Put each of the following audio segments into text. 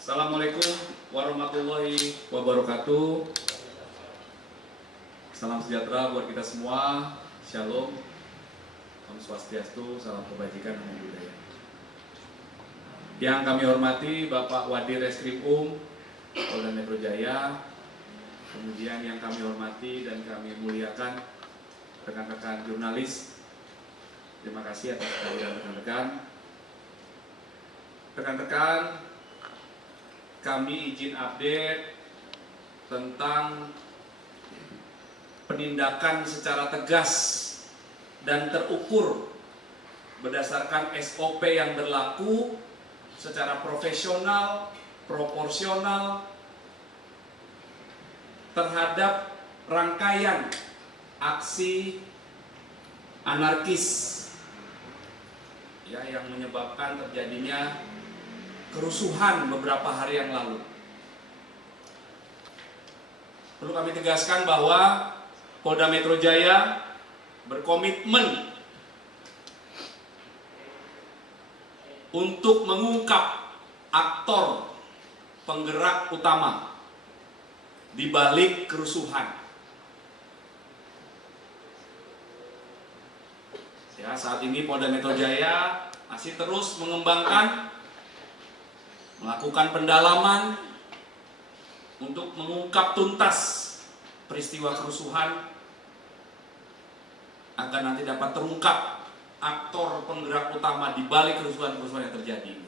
Assalamualaikum warahmatullahi wabarakatuh. Salam sejahtera buat kita semua. Shalom. Om Swastiastu, salam kebajikan, namo buddhaya. Yang kami hormati Bapak Wadir Reskrimum Polda Metro Jaya. Kemudian yang kami hormati dan kami muliakan rekan-rekan jurnalis. Terima kasih atas kehadiran rekan-rekan. Rekan-rekan, kami izin update tentang penindakan secara tegas dan terukur berdasarkan SOP yang berlaku secara profesional, proporsional terhadap rangkaian aksi anarkis ya, yang menyebabkan terjadinya kerusuhan beberapa hari yang lalu. Perlu kami tegaskan bahwa Polda Metro Jaya berkomitmen untuk mengungkap aktor penggerak utama di balik kerusuhan. Ya, saat ini Polda Metro Jaya masih terus mengembangkan, melakukan pendalaman untuk mengungkap tuntas peristiwa kerusuhan agar nanti dapat terungkap aktor penggerak utama di balik kerusuhan-kerusuhan yang terjadi.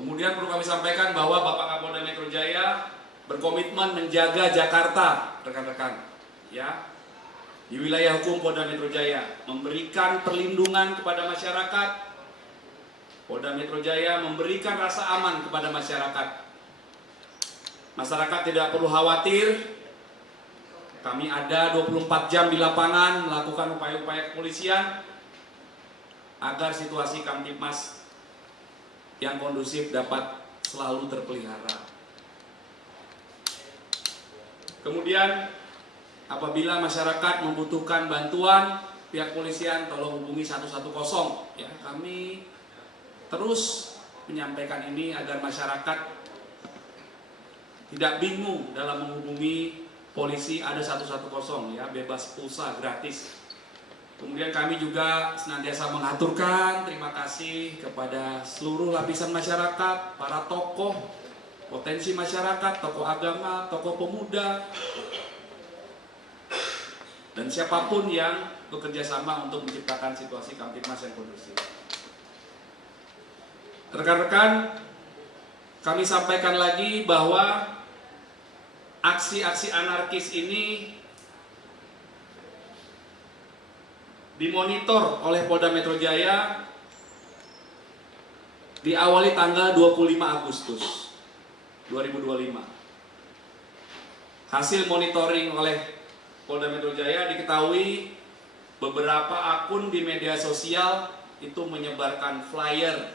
Kemudian perlu kami sampaikan bahwa Bapak Kapolda Metro Jaya berkomitmen menjaga Jakarta, rekan-rekan, ya. Di wilayah hukum Polda Metro Jaya memberikan perlindungan kepada masyarakat. Polda Metro Jaya memberikan rasa aman kepada masyarakat. Masyarakat tidak perlu khawatir. Kami ada 24 jam di lapangan melakukan upaya-upaya kepolisian agar situasi Kamtipmas yang kondusif dapat selalu terpelihara. Kemudian apabila masyarakat membutuhkan bantuan, pihak polisian tolong hubungi 110 ya. Kami terus menyampaikan ini agar masyarakat tidak bingung dalam menghubungi polisi. Ada 110 ya, bebas pulsa, gratis. Kemudian kami juga senantiasa mengaturkan terima kasih kepada seluruh lapisan masyarakat, para tokoh potensi masyarakat, tokoh agama, tokoh pemuda, dan siapapun yang bekerja sama untuk menciptakan situasi Kamtipmas yang kondusif. Rekan-rekan, kami sampaikan lagi bahwa aksi-aksi anarkis ini dimonitor oleh Polda Metro Jaya diawali tanggal 25 Agustus 2025. Hasil monitoring oleh Polda Metro Jaya diketahui beberapa akun di media sosial itu menyebarkan flyer,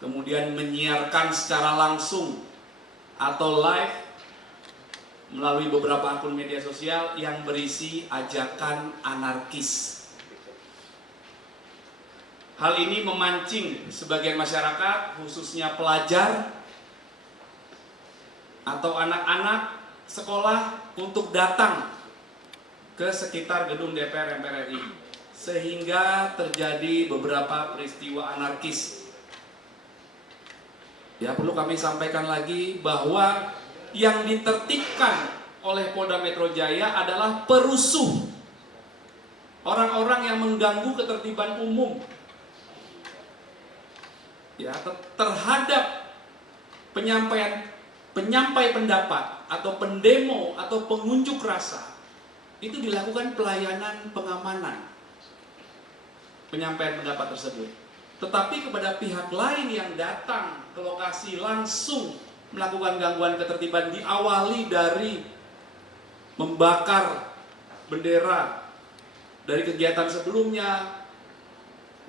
kemudian menyiarkan secara langsung atau live melalui beberapa akun media sosial yang berisi ajakan anarkis. Hal ini memancing sebagian masyarakat, khususnya pelajar atau anak-anak sekolah untuk datang ke sekitar gedung DPR MPR RI, sehingga terjadi beberapa peristiwa anarkis. Ya, perlu kami sampaikan lagi bahwa yang ditertibkan oleh Polda Metro Jaya adalah perusuh, orang-orang yang mengganggu ketertiban umum ya, terhadap penyampai pendapat atau pendemo atau pengunjuk rasa. Itu dilakukan pelayanan pengamanan penyampaian pendapat tersebut. Tetapi kepada pihak lain yang datang ke lokasi langsung melakukan gangguan ketertiban, diawali dari membakar bendera dari kegiatan sebelumnya,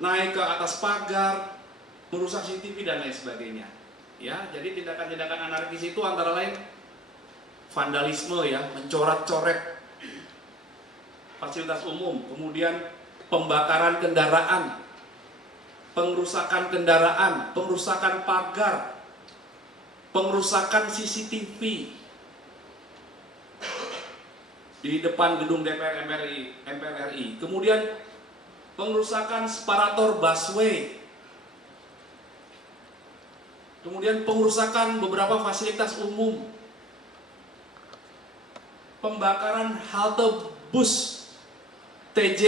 naik ke atas pagar, merusak CCTV dan lain sebagainya. Ya, jadi tindakan-tindakan anarkis itu antara lain vandalisme ya, mencoret-coret fasilitas umum, kemudian pembakaran kendaraan, pengerusakan kendaraan, pengerusakan pagar, pengerusakan CCTV di depan gedung DPR MPR RI, kemudian pengerusakan separator busway, kemudian pengerusakan beberapa fasilitas umum, pembakaran halte bus TJ,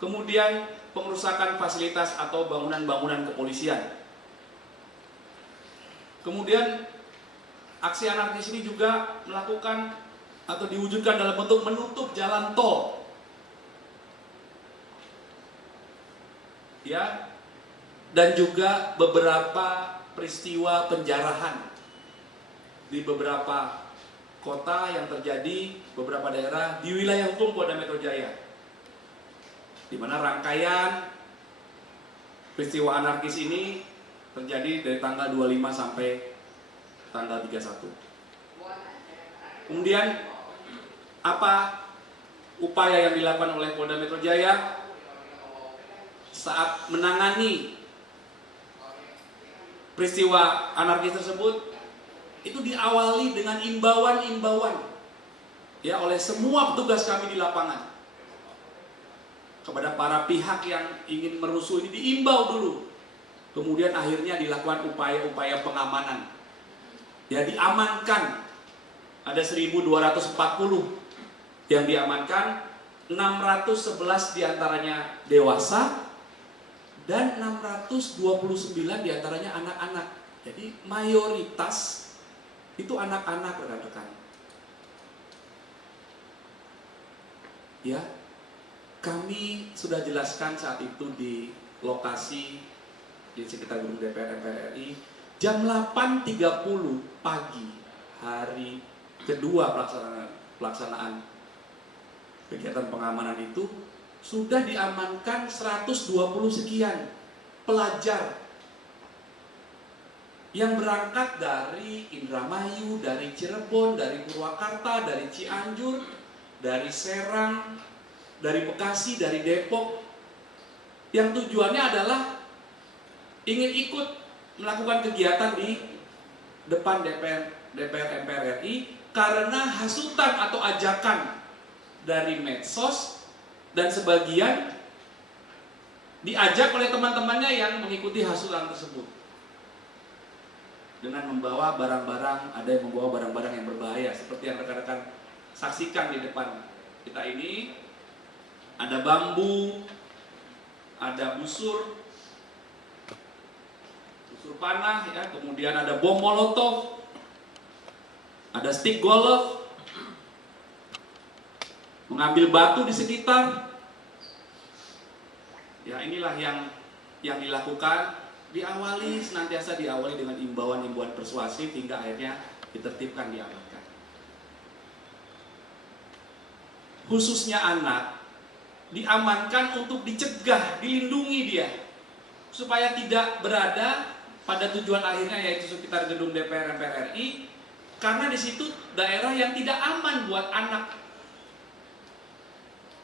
kemudian pengerusakan fasilitas atau bangunan-bangunan kepolisian. Kemudian aksi anarkis ini juga melakukan atau diwujudkan dalam bentuk menutup jalan tol, ya, dan juga beberapa peristiwa penjarahan di beberapa kota yang terjadi beberapa daerah di wilayah hukum Polda Metro Jaya, di mana rangkaian peristiwa anarkis ini terjadi dari tanggal 25 sampai tanggal 31. Kemudian apa upaya yang dilakukan oleh Polda Metro Jaya saat menangani peristiwa anarkis tersebut? Itu diawali dengan imbauan-imbauan ya oleh semua petugas kami di lapangan kepada para pihak yang ingin merusuh ini, diimbau dulu. Kemudian akhirnya dilakukan upaya-upaya pengamanan. Ya, diamankan ada 1.240 yang diamankan, 611 diantaranya dewasa dan 629 diantaranya anak-anak. Jadi mayoritas itu anak-anak, rekan-rekan. Ya, kami sudah jelaskan saat itu di lokasi di sekitar gedung DPR MPR RI, jam 8.30 pagi hari kedua pelaksanaan kegiatan pengamanan itu, sudah diamankan 120 sekian pelajar yang berangkat dari Indramayu, dari Cirebon, dari Purwakarta, dari Cianjur, dari Serang, dari Bekasi, dari Depok, yang tujuannya adalah ingin ikut melakukan kegiatan di depan DPR MPR RI karena hasutan atau ajakan dari medsos, dan sebagian diajak oleh teman-temannya yang mengikuti hasutan tersebut dengan membawa barang-barang, ada yang membawa barang-barang yang berbahaya seperti yang rekan-rekan saksikan di depan kita ini. Ada bambu, ada busur panah, ya, kemudian ada bom molotov, ada stick golf, mengambil batu di sekitar. Ya, inilah yang dilakukan, senantiasa diawali dengan imbauan-imbauan persuasif hingga akhirnya ditertibkan, diamankan. Khususnya anak diamankan untuk dicegah, dilindungi dia supaya tidak berada pada tujuan akhirnya, yaitu sekitar gedung DPR MPR RI, karena di situ daerah yang tidak aman buat anak.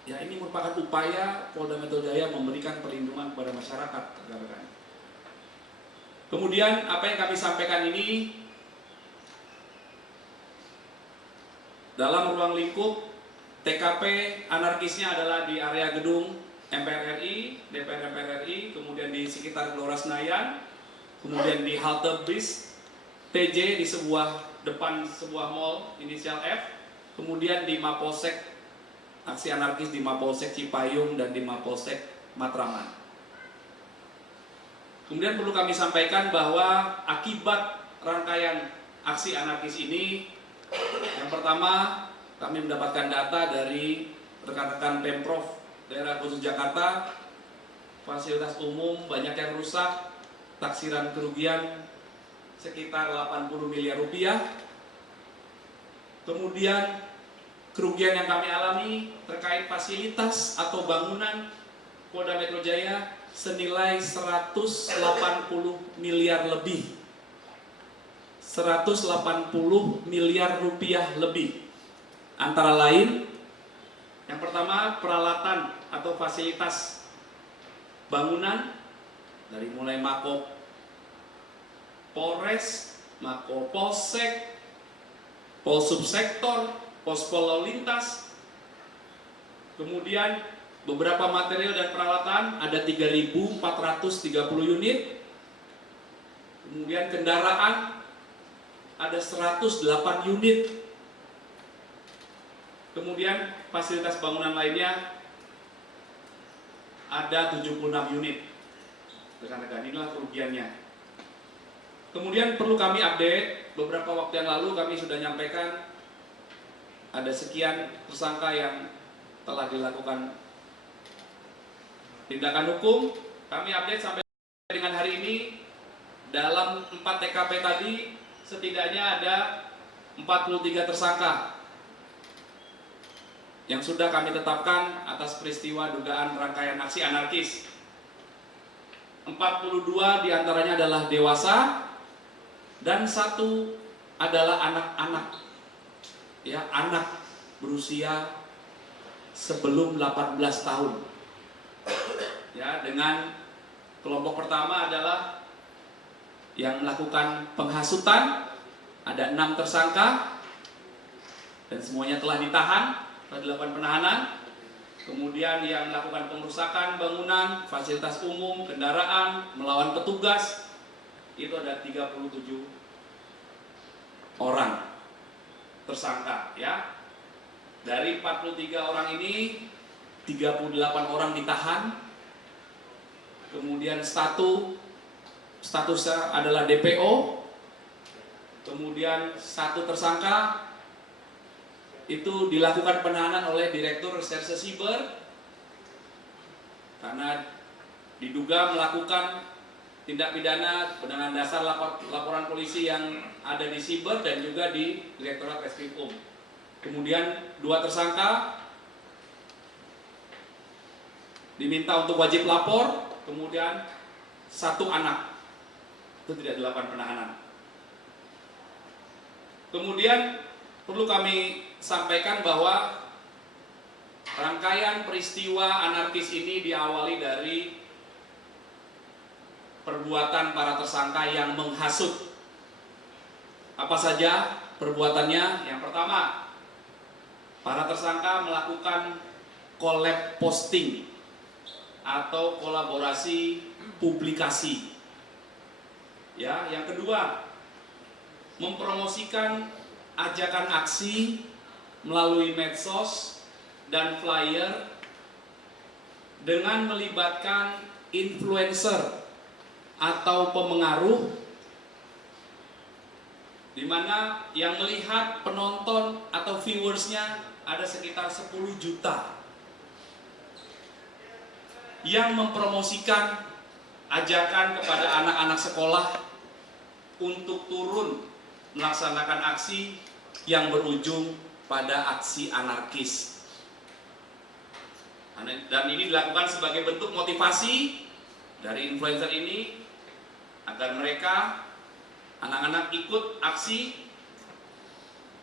Ya, ini merupakan upaya Polda Metro Jaya memberikan perlindungan kepada masyarakat, rekan-rekan. Kemudian apa yang kami sampaikan ini dalam ruang lingkup TKP anarkisnya adalah di area gedung MPR RI, DPR MPR RI, kemudian di sekitar Gelora Senayan, kemudian di halte bis TJ di depan sebuah mall inisial F, kemudian di Mapolsek, aksi anarkis di Mapolsek Cipayung dan di Mapolsek Matraman. Kemudian perlu kami sampaikan bahwa akibat rangkaian aksi anarkis ini, yang pertama kami mendapatkan data dari rekan-rekan Pemprov Daerah Khusus Jakarta, fasilitas umum banyak yang rusak, taksiran kerugian sekitar 80 miliar rupiah. Kemudian kerugian yang kami alami terkait fasilitas atau bangunan Polda Metro Jaya senilai 180 miliar lebih. 180 miliar rupiah lebih. Antara lain, yang pertama peralatan atau fasilitas bangunan dari mulai Mako Polres, Mako Polsek, Polsubsektor, Pos Lalu Lintas. Kemudian beberapa material dan peralatan ada 3.430 unit. Kemudian kendaraan ada 108 unit. Kemudian fasilitas bangunan lainnya ada 76 unit. Rekan-rekan, inilah kerugiannya. Kemudian perlu kami update, beberapa waktu yang lalu kami sudah nyampaikan ada sekian tersangka yang telah dilakukan tindakan hukum. Kami update sampai dengan hari ini dalam 4 TKP tadi setidaknya ada 43 tersangka yang sudah kami tetapkan atas peristiwa dugaan rangkaian aksi anarkis. 42 diantaranya adalah dewasa dan 1 adalah anak-anak, ya, anak berusia sebelum 18 tahun. Ya, dengan kelompok pertama adalah yang melakukan penghasutan, ada 6 tersangka dan semuanya telah ditahan, telah dilakukan penahanan. Kemudian yang melakukan pengerusakan bangunan, fasilitas umum, kendaraan, melawan petugas, itu ada 37 orang tersangka, ya. Dari 43 orang ini 38 orang ditahan. Kemudian statusnya adalah DPO. Kemudian 1 tersangka itu dilakukan penahanan oleh Direktur Reserse Siber karena diduga melakukan tindak pidana dengan dasar laporan polisi yang ada di Siber dan juga di Direktorat Reskrim. Kemudian 2 tersangka diminta untuk wajib lapor, kemudian 1 anak itu tidak dilakukan penahanan. Kemudian perlu kami sampaikan bahwa rangkaian peristiwa anarkis ini diawali dari perbuatan para tersangka yang menghasut. Apa saja perbuatannya? Yang pertama, para tersangka melakukan collab posting atau kolaborasi publikasi. Ya, yang kedua, mempromosikan ajakan aksi melalui medsos dan flyer dengan melibatkan influencer atau pemengaruh, di mana yang melihat penonton atau viewersnya ada sekitar 10 juta, yang mempromosikan ajakan kepada anak-anak sekolah untuk turun melaksanakan aksi yang berujung pada aksi anarkis. Dan ini dilakukan sebagai bentuk motivasi dari influencer ini agar mereka, anak-anak, ikut aksi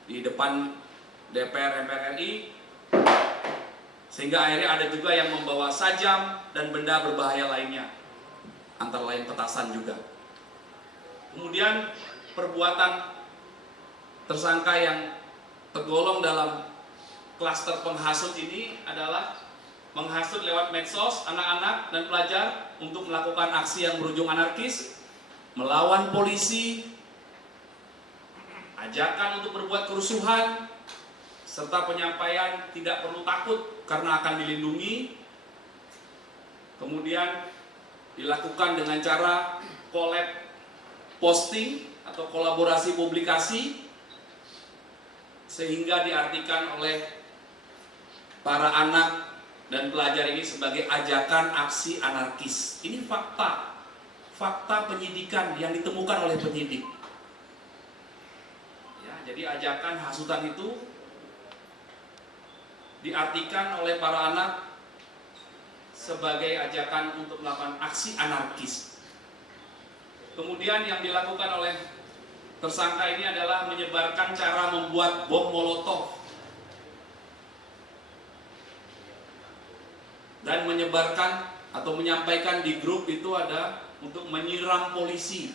di depan DPR MPR RI, sehingga akhirnya ada juga yang membawa sajam dan benda berbahaya lainnya, antara lain petasan juga. Kemudian perbuatan tersangka yang tergolong dalam klaster penghasut ini adalah menghasut lewat medsos anak-anak dan pelajar untuk melakukan aksi yang berujung anarkis, melawan polisi, ajakan untuk berbuat kerusuhan, serta penyampaian tidak perlu takut karena akan dilindungi. Kemudian dilakukan dengan cara collab posting atau kolaborasi publikasi, sehingga diartikan oleh para anak dan pelajar ini sebagai ajakan aksi anarkis. Ini fakta penyidikan yang ditemukan oleh penyidik. Ya, jadi ajakan hasutan itu diartikan oleh para anak sebagai ajakan untuk melakukan aksi anarkis. Kemudian yang dilakukan oleh tersangka ini adalah menyebarkan cara membuat bom molotov dan menyebarkan atau menyampaikan di grup itu ada untuk menyiram polisi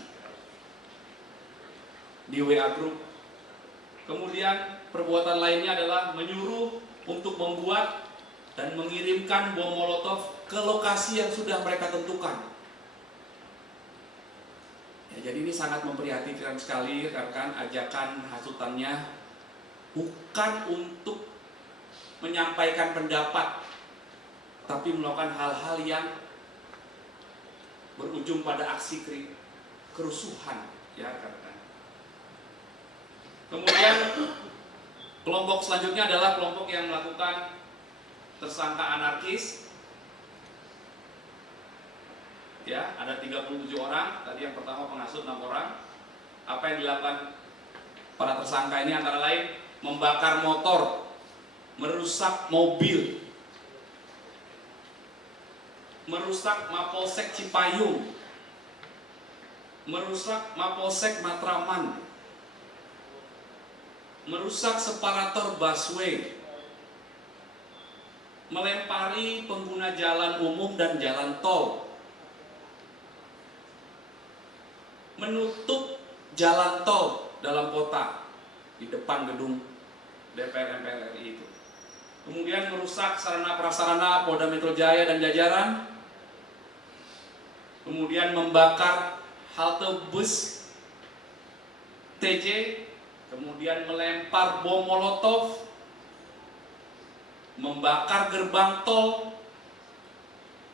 di WA grup. Kemudian perbuatan lainnya adalah menyuruh untuk membuat dan mengirimkan bom molotov ke lokasi yang sudah mereka tentukan. Ya, jadi ini sangat memprihatinkan sekali rekan-rekan. Ajakan hasutannya bukan untuk menyampaikan pendapat, tapi melakukan hal-hal yang berujung pada aksi kerusuhan, ya rekan-rekan. Kemudian kelompok selanjutnya adalah kelompok yang melakukan tersangka anarkis. Ya, ada 37 orang. Tadi yang pertama penghasut 6 orang. Apa yang dilakukan para tersangka ini antara lain membakar motor, merusak mobil, merusak Mapolsek Cipayung, merusak Mapolsek Matraman, merusak separator busway, melempari pengguna jalan umum dan jalan tol, menutup jalan tol dalam kota di depan gedung DPR MPR RI itu. Kemudian merusak sarana prasarana Polda Metro Jaya dan jajaran. Kemudian membakar halte bus TJ, kemudian melempar bom molotov, membakar gerbang tol,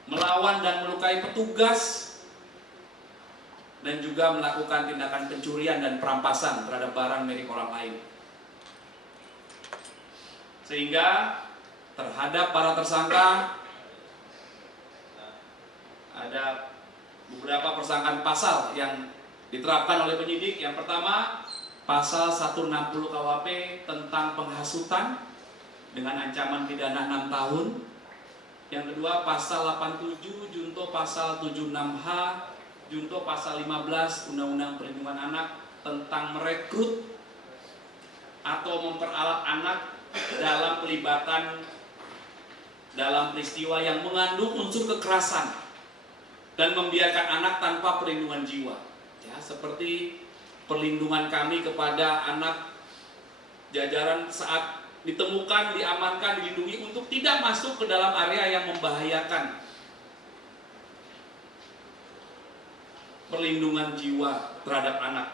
melawan dan melukai petugas, dan juga melakukan tindakan pencurian dan perampasan terhadap barang milik orang lain. Sehingga terhadap para tersangka ada beberapa persangkaan pasal yang diterapkan oleh penyidik. Yang pertama, pasal 160 KUHP tentang penghasutan dengan ancaman pidana 6 tahun. Yang kedua, pasal 87 junto pasal 76H junto pasal 15 Undang-Undang Perlindungan Anak tentang merekrut atau memperalat anak dalam pelibatan dalam peristiwa yang mengandung unsur kekerasan dan membiarkan anak tanpa perlindungan jiwa. Ya, seperti perlindungan kami kepada anak jajaran saat ditemukan, diamankan, dilindungi untuk tidak masuk ke dalam area yang membahayakan perlindungan jiwa terhadap anak.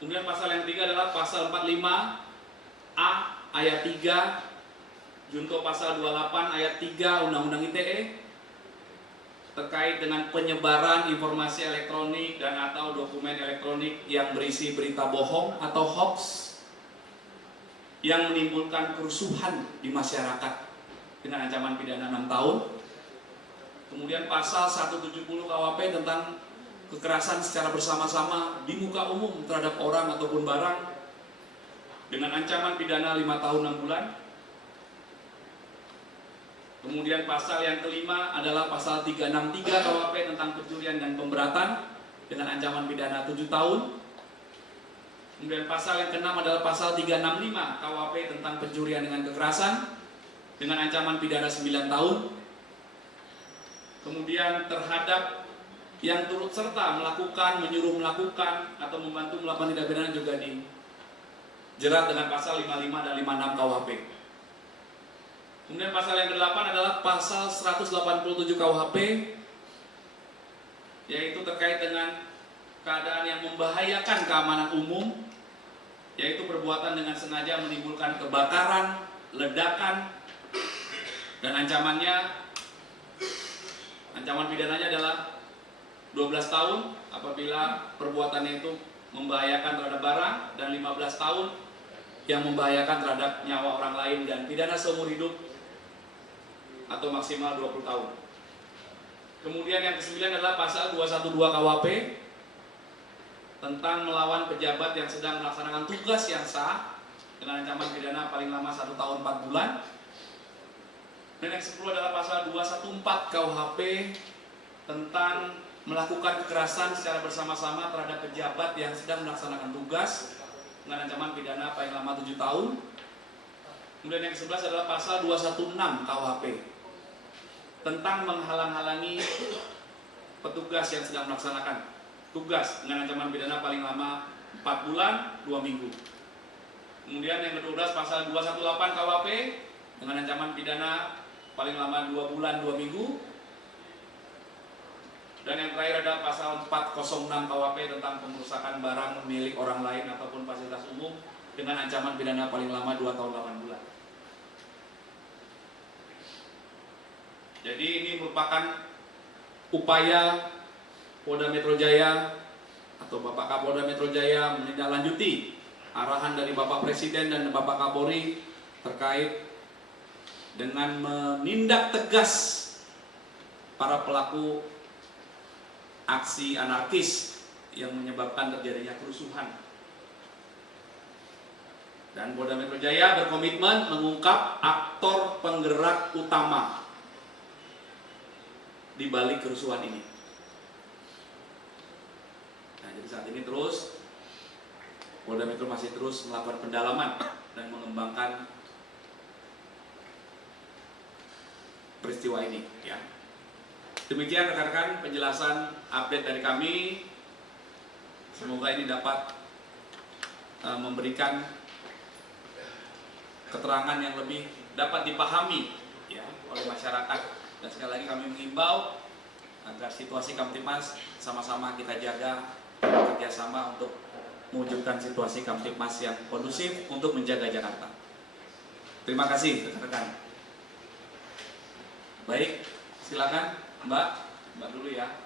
Kemudian pasal yang ketiga adalah pasal 45A ayat 3 junto pasal 28 ayat 3 Undang-Undang ITE terkait dengan penyebaran informasi elektronik dan atau dokumen elektronik yang berisi berita bohong atau hoax yang menimbulkan kerusuhan di masyarakat dengan ancaman pidana 6 tahun. Kemudian pasal 170 KUHP tentang kekerasan secara bersama-sama di muka umum terhadap orang ataupun barang dengan ancaman pidana 5 tahun 6 bulan. Kemudian pasal yang kelima adalah pasal 363 KUHP tentang pencurian dan pemberatan dengan ancaman pidana 7 tahun. Kemudian pasal yang keenam adalah pasal 365 KUHP tentang pencurian dengan kekerasan dengan ancaman pidana 9 tahun. Kemudian terhadap yang turut serta melakukan, menyuruh melakukan, atau membantu melakukan tindak pidana juga dijerat dengan pasal 55 dan 56 KUHP. Kemudian pasal yang ke-8 adalah pasal 187 KUHP, yaitu terkait dengan keadaan yang membahayakan keamanan umum, yaitu perbuatan dengan sengaja menimbulkan kebakaran, ledakan, dan ancaman pidananya adalah 12 tahun apabila perbuatannya itu membahayakan terhadap barang dan 15 tahun yang membahayakan terhadap nyawa orang lain dan pidana seumur hidup atau maksimal 20 tahun. Kemudian yang ke-9 adalah pasal 212 KUHP tentang melawan pejabat yang sedang melaksanakan tugas yang sah dengan ancaman pidana paling lama 1 tahun 4 bulan. Dan yang ke-10 adalah pasal 214 KUHP tentang melakukan kekerasan secara bersama-sama terhadap pejabat yang sedang melaksanakan tugas dengan ancaman pidana paling lama 7 tahun. Kemudian yang ke-11 adalah pasal 216 KUHP tentang menghalang-halangi petugas yang sedang melaksanakan tugas dengan ancaman pidana paling lama 4 bulan 2 minggu. Kemudian yang ke-12 pasal 218 KUHP dengan ancaman pidana paling lama 2 bulan 2 minggu. Dan yang terakhir adalah pasal 406 KUHP tentang pengerusakan barang milik orang lain ataupun fasilitas umum dengan ancaman pidana paling lama 2 tahun 8 bulan. Jadi ini merupakan upaya Polda Metro Jaya atau Bapak Kapolda Metro Jaya menindaklanjuti arahan dari Bapak Presiden dan Bapak Kapolri terkait dengan menindak tegas para pelaku aksi anarkis yang menyebabkan terjadinya kerusuhan. Dan Polda Metro Jaya berkomitmen mengungkap aktor penggerak utama di balik kerusuhan ini. Nah, jadi saat ini terus Polda Metro masih terus melakukan pendalaman dan mengembangkan peristiwa ini, ya. Demikian rekan-rekan penjelasan update dari kami. Semoga ini dapat memberikan keterangan yang lebih dapat dipahami, ya, oleh masyarakat. Dan sekali lagi kami mengimbau agar situasi Kamtipmas sama-sama kita jaga, kerjasama untuk mewujudkan situasi Kamtipmas yang kondusif untuk menjaga Jakarta. Terima kasih rekan-rekan. Baik, silakan Mbak dulu ya,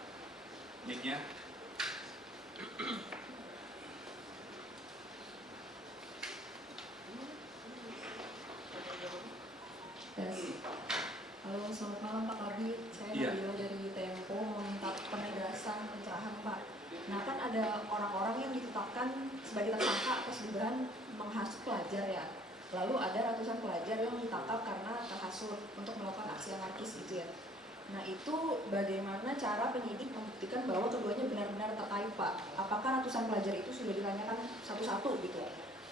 mic-nya. Halo, selamat malam Pak Kabid. Saya Nabila dari Tempo meminta penegasan pencerahan Pak. Nah, kan ada orang-orang yang ditetapkan sebagai tersangka atas dugaan menghasut pelajar ya. Lalu ada ratusan pelajar yang ditangkap karena terhasut untuk melakukan aksi anarkis gitu ya. Nah, itu bagaimana cara penyidik membuktikan bahwa keduanya benar-benar terkait Pak? Apakah ratusan pelajar itu sudah ditanyakan satu-satu gitu?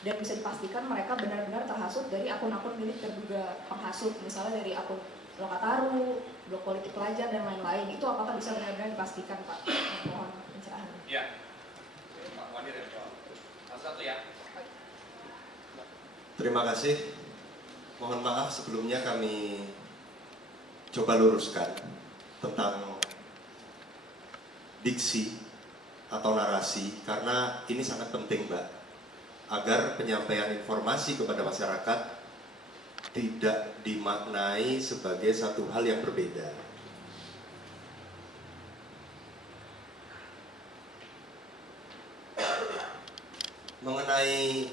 Dan bisa dipastikan mereka benar-benar terhasut dari akun-akun milik terduga penghasut, misalnya dari akun Lokataru, blog politik pelajar dan lain-lain. Itu apakah bisa benar-benar dipastikan Pak? Mohon pencerahan. Ya, Pak Wadir ya, satu ya. Terima kasih. Mohon maaf sebelumnya kami coba luruskan tentang diksi atau narasi, karena ini sangat penting Mbak, agar penyampaian informasi kepada masyarakat tidak dimaknai sebagai satu hal yang berbeda. Mengenai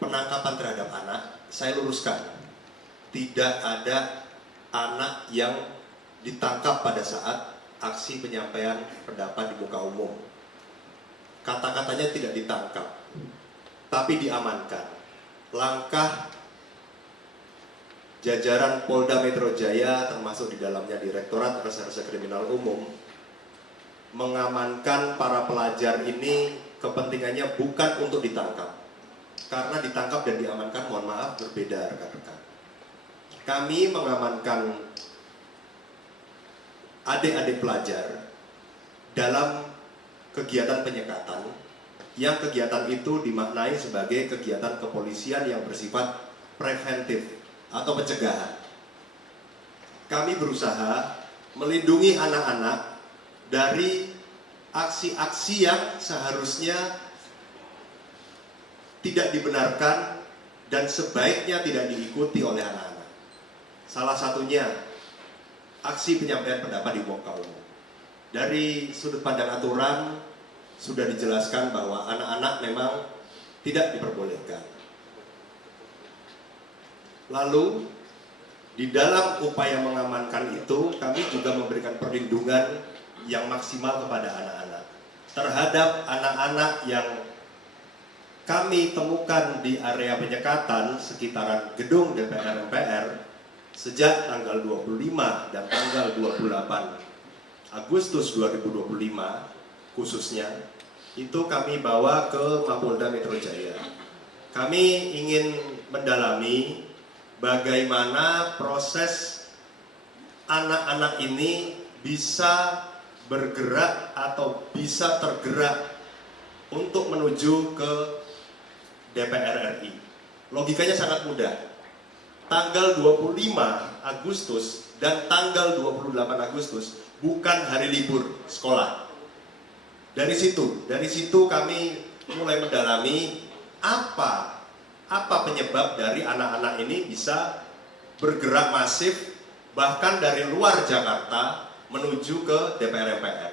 penangkapan terhadap anak, saya luruskan, tidak ada anak yang ditangkap pada saat aksi penyampaian pendapat di muka umum. Kata-katanya tidak ditangkap, tapi diamankan. Langkah jajaran Polda Metro Jaya, termasuk di dalamnya Direktorat Reserse Kriminal Umum, mengamankan para pelajar ini kepentingannya bukan untuk ditangkap. Karena ditangkap dan diamankan, mohon maaf, berbeda rekan-rekan. Kami mengamankan adik-adik pelajar dalam kegiatan penyekatan, yang kegiatan itu dimaknai sebagai kegiatan kepolisian yang bersifat preventif atau pencegahan. Kami berusaha melindungi anak-anak dari aksi-aksi yang seharusnya tidak dibenarkan dan sebaiknya tidak diikuti oleh anak-anak. Salah satunya aksi penyampaian pendapat di muka umum. Dari sudut pandang aturan sudah dijelaskan bahwa anak-anak memang tidak diperbolehkan. Lalu di dalam upaya mengamankan itu, kami juga memberikan perlindungan yang maksimal kepada anak-anak. Terhadap anak-anak yang kami temukan di area penyekatan sekitaran gedung DPR MPR sejak tanggal 25 dan tanggal 28 Agustus 2025 khususnya, itu kami bawa ke Mapolda Metro Jaya. Kami ingin mendalami bagaimana proses anak-anak ini bisa bergerak atau bisa tergerak untuk menuju ke DPR RI. Logikanya sangat mudah. Tanggal 25 Agustus dan tanggal 28 Agustus bukan hari libur sekolah. Dari situ kami mulai mendalami apa penyebab dari anak-anak ini bisa bergerak masif bahkan dari luar Jakarta menuju ke DPR MPR.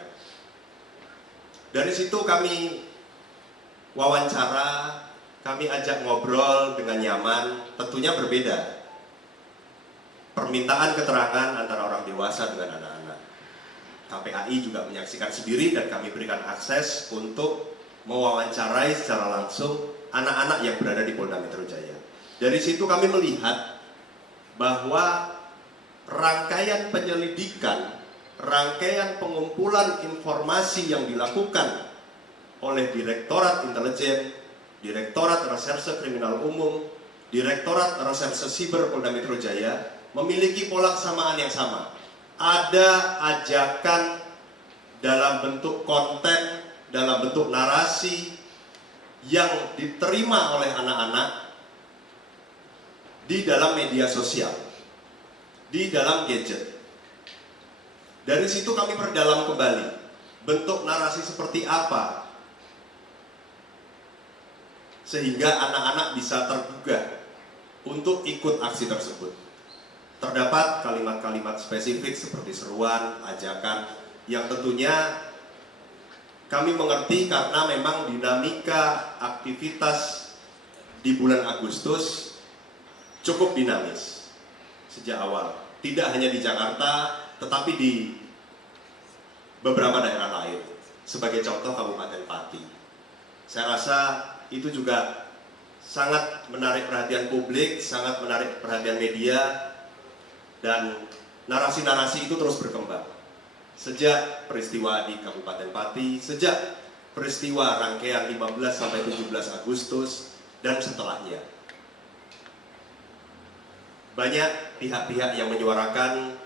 Dari situ kami wawancara, kami ajak ngobrol dengan nyaman, tentunya berbeda. Permintaan keterangan antara orang dewasa dengan anak-anak. KPAI juga menyaksikan sendiri dan kami berikan akses untuk mewawancarai secara langsung anak-anak yang berada di Polda Metro Jaya. Dari situ kami melihat bahwa rangkaian penyelidikan, rangkaian pengumpulan informasi yang dilakukan oleh Direktorat Intelijen, Direktorat Reserse Kriminal Umum, Direktorat Reserse Siber Polda Metro Jaya memiliki pola kesamaan yang sama. Ada ajakan dalam bentuk konten, dalam bentuk narasi yang diterima oleh anak-anak di dalam media sosial, di dalam gadget. Dari situ kami perdalam kembali bentuk narasi seperti apa sehingga anak-anak bisa tergugah untuk ikut aksi tersebut. Terdapat kalimat-kalimat spesifik seperti seruan, ajakan yang tentunya kami mengerti karena memang dinamika aktivitas di bulan Agustus cukup dinamis sejak awal. Tidak hanya di Jakarta, tetapi di beberapa daerah lain. Sebagai contoh Kabupaten Pati. Saya rasa itu juga sangat menarik perhatian publik, sangat menarik perhatian media, dan narasi-narasi itu terus berkembang. Sejak peristiwa di Kabupaten Pati, sejak peristiwa rangkaian 15 sampai 17 Agustus, dan setelahnya. Banyak pihak-pihak yang menyuarakan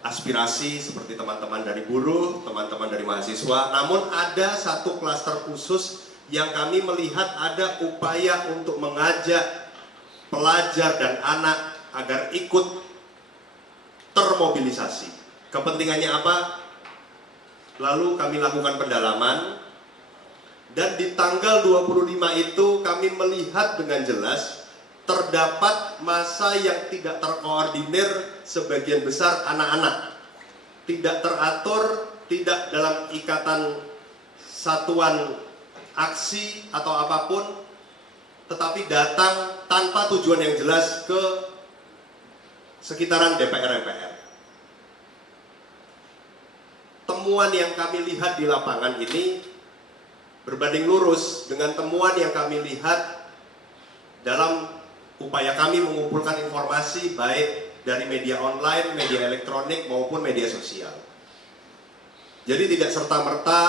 aspirasi seperti teman-teman dari buruh, teman-teman dari mahasiswa, namun ada satu klaster khusus yang kami melihat ada upaya untuk mengajak pelajar dan anak agar ikut termobilisasi. Kepentingannya apa? Lalu kami lakukan pendalaman dan di tanggal 25 itu kami melihat dengan jelas terdapat massa yang tidak terkoordinir, sebagian besar anak-anak. Tidak teratur, tidak dalam ikatan satuan aksi atau apapun, tetapi datang tanpa tujuan yang jelas ke sekitaran DPR MPR. Temuan yang kami lihat di lapangan ini berbanding lurus dengan temuan yang kami lihat dalam upaya kami mengumpulkan informasi baik dari media online, media elektronik maupun media sosial. Jadi tidak serta-merta